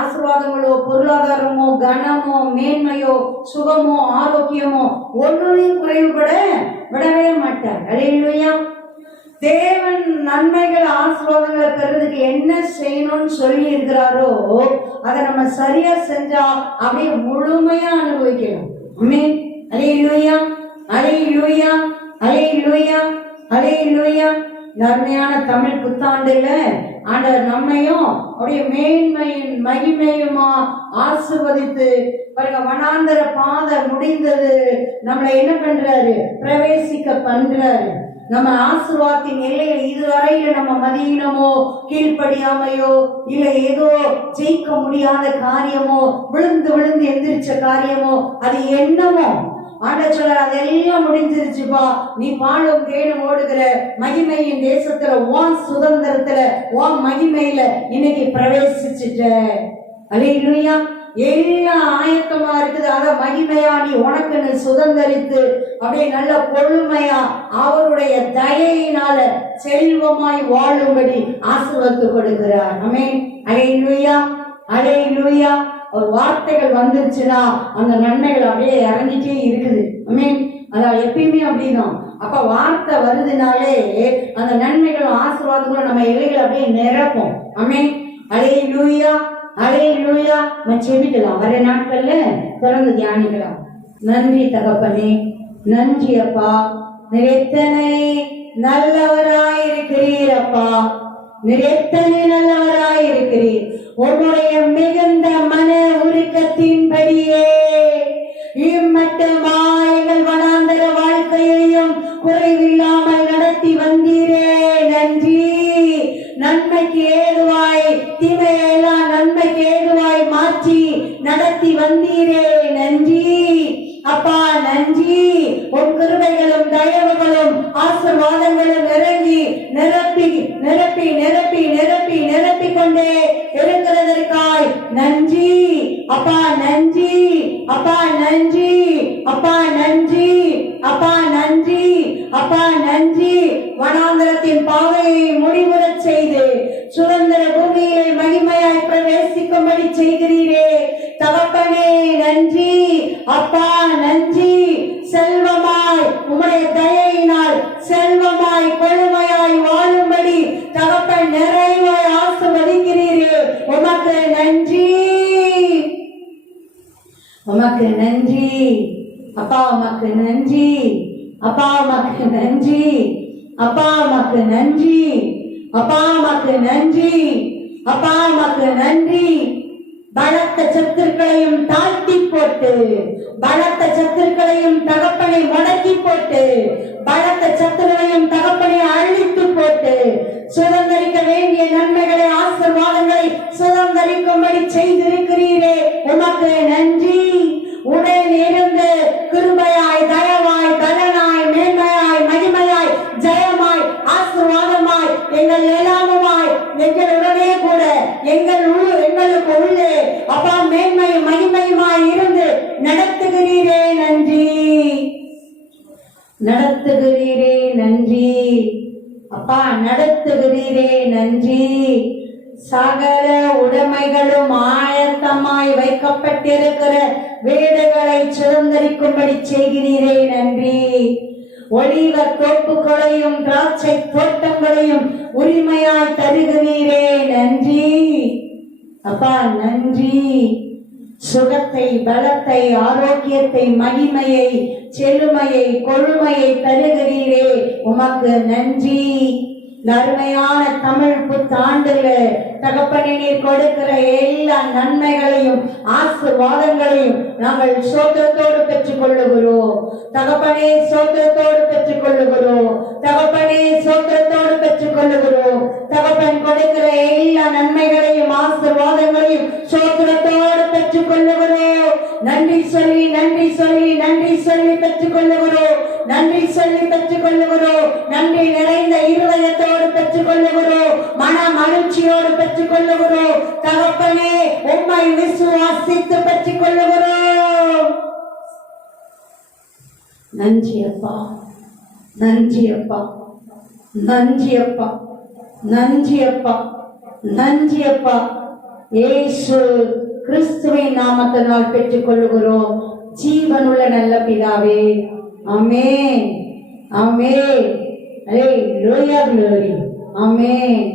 ஆசீர்வாதங்களோ பொருளாதாரமோ கனமோ மேன்மையோ சுகமோ ஆரோக்கியமோ ஒன்றையும் குறைவுபட விடவே மாட்டார். அல்லேலூயா. தேவன் நன்மைகள் ஆசீர்வாதங்களை பெறதுக்கு என்ன செய்யணும்னு சொல்லி இருக்கிறாரோ அதை நம்ம சரியா செஞ்சா அப்படியே முழுமையா அனுபவிக்கணும். ஆமென். அல்லேலூயா. அல்லேலூயா. அல்லேலூயா. அல்லேலூயா. அருமையான தமிழ் புத்தாண்டுல ஆண்டவர் நம்மையும் அப்படியே மேன்மையும் மகிமையுமா ஆசீர்வதித்து பாருங்க, வனாந்தர பாதை முடிந்தது, நம்மளை என்ன பண்றாரு? பிரவேசிக்க பண்றாரு. நம்ம ஆசீர்வாதத்தின் எல்லையில் இதுவரையில நம்ம மதியினமோ கீழ்ப்படியாமையோ இல்ல ஏதோ ஜெயிக்க முடியாத காரியமோ விழுந்து விழுந்து எந்திரிச்ச காரியமோ அது என்னமோ ஆண்டவர் சொல்றார், அதெல்லாம் முடிஞ்சிருச்சுப்பா. நீ பாலும் தேனும் ஓடுகிற மகிமையின் தேசத்துல உன் சுதந்திரத்துல உன் மகிமையில இன்னைக்கு பிரவேசிச்சுட்ட. அல்லேலூயா. எல்லாம் ஆயத்தமா இருக்குது. அத மகிமையா நீ உனக்கு சுதந்திரித்து அப்படியே நல்ல கொழுமையா அவருடைய தயையினால செல்வமாய் வாழும்படி ஆசீர்வதித்து கொடுக்கிறார். ஆமென். அல்லேலூயா. அல்லேலூயா. ஒரு வார்த்தைகள் வந்துருச்சுன்னா அந்த நன்மைகள் அப்படியே இறங்கிட்டே இருக்குது. ஆமென். அதான் எப்பயுமே அப்படிதான். அப்ப வார்த்தை வருதுனாலே அந்த நன்மைகளும் ஆசீர்வாதங்களும் நம்ம எல்லைகள் அப்படியே நிரப்போம். ஆமென். அல்லேலூயா. அல்லேலூயா. நம்ம செபிக்கலாம். வர நாட்கள்ல தொடர்ந்து தியானிக்கலாம். நன்றி தகப்பனே, நன்றி அப்பா. எத்தனை நல்லவராயிருக்கிறீர் அப்பா. நீர் எத்தனை நல்லவராயிருக்கிறீர். உன்னுடைய மிகுந்த மன உருக்கத்தின்படியே இம்மட்டுமா எங்கள் வனாந்தர வாழ்க்கையையும் குறைவில்லாமல் நடத்தி வந்தீரே, நன்றி. நன்மைக்கு ஏதுவாய் தீமையெல்லாம் நன்மைக்கு ஏதுவாய் மாற்றி நடத்தி வந்தீரே, நன்றி அப்பா, நன்றி. உன் கிருபைகளும் தயவுகளும் ஆசீர்வாதங்களும் இறங்கி நிரப்பி நிரப்பி நிரப்பி நிரப்பி நிரப்பி கொண்டே இருக்கிறதற்காய் நன்றி அப்பா, நன்றி அப்பா, நன்றி அப்பா, நன்றி அப்பா, நன்றி அப்பா, நன்றி. வனாந்தரத்தின் பாதையை முடிவுறச் செய்து சுதந்திர பூமியை மகிமையாய் பிரவேசிக்கும்படி செய்கிறீரே தகப்பனே, நன்றி அப்பா, நன்றி. செல்வமாய் உம்முடைய தயையினால் செல்வமாய் கொழுமையாய் வாழும்படி தகப்பன் நிறைவாய் ஆசீர்வதிக்கிறீரே, உமக்கு நன்றி, உமக்கு நன்றி அப்பா, உமக்கு நன்றி அப்பா, உமக்கு நன்றி அப்பா, உமக்கு நன்றி அப்பா, உமக்கு நன்றி அப்பா, உமக்கு நன்றி. பலத்த சத்துருக்களையும் தாழ்த்தி போட்டு, பலத்த சத்துருக்களையும் தகப்பனை முடக்கி போட்டு, பலத்த சத்துருவையும் தகப்பனை அழித்து போட்டு சுதந்திரிக்க வேண்டிய நன்மைகளை ஆசீர்வாதங்களை சுதந்திரிக்கும்படி செய்திருக்கிறீரே, உமக்கு நன்றி. உடன் இருந்து கிருபையாய் தயவாய் பலனாய் மேன்மையாய் மகிமையாய் ஜெயமாய் ஆசீர்வாதமாய் எங்கள் எல்லாமுமாய் எங்களுடனே கூட எங்களுக்கு உள்ளே அப்பா மேன்மையும் மகிமையுமாய் இருந்து நடத்துகிறீரே, நன்றி. நடத்துகிறீரே, நன்றி அப்பா, நடத்துகிறீரே, நன்றி. சகல உடைமைகளும் ஆயத்தமாய் வைக்கப்பட்டிருக்கிற வீடுகளை சுதந்திரிக்கும்படி செய்கிறீரே, நன்றி. ஒலிவ தோப்புகளையும் திராட்சை தோட்டங்களையும் உரிமையாய் தருகிறீரே, நன்றி அப்பா, நன்றி. சுகத்தை பலத்தை ஆரோக்கியத்தை மகிமையை செழுமையை கொழுமையை தருகிறீரே, உமக்கு நன்றி. அருமையான தமிழ் புத்தாண்டுல தகப்பனே நீர் கொடுக்கிற எல்லா நன்மைகளையும் ஆசீர்வாதங்களையும் நாங்கள் சோத்திரத்தோடு பெற்றுக் கொள்ளுகிறோம் தகப்பனே, சோத்திரத்தோடு பெற்றுக் கொள்ளுகிறோம் தகப்பனே, சோத்திரத்தோடு பெற்றுக் கொள்ளுகிறோம். தகப்பன் கொடுக்கிற எல்லா நன்மைகளையும் ஆசீர்வாதங்களையும் சோத்திரத்தோடு பெற்றுக் கொள்ளுகிறோம். நன்றி சொல்லி நன்றி சொல்லி நன்றி சொல்லி பெற்றுக் கொள்ளுகிறோம். நன்றி சொல்லி பெற்றுக் கொள்ளுகிறோம். நன்றி நிறைந்த இருதயத்தோடு பெற்றுக் கொள்ளுகிறோம். மன மகிழ்ச்சியோடு பெற்றுக் கொள்ளுகிறோம். தகப்பனே, உம்மை விசுவாசித்து பெற்றுக் கொள்ளுகிறோம். நன்றி அப்பா, நன்றி அப்பா, நன்றி அப்பா, நன்றி அப்பா, நன்றி அப்பா. இயேசு கிறிஸ்துவின் நாமத்தினால் பெற்றுக் கொள்ளுகிறோம் ஜீவனுள்ள நல்ல பிதாவே. ஆமென், ஆமென். அல்லேலூயா, glory. ஆமென்.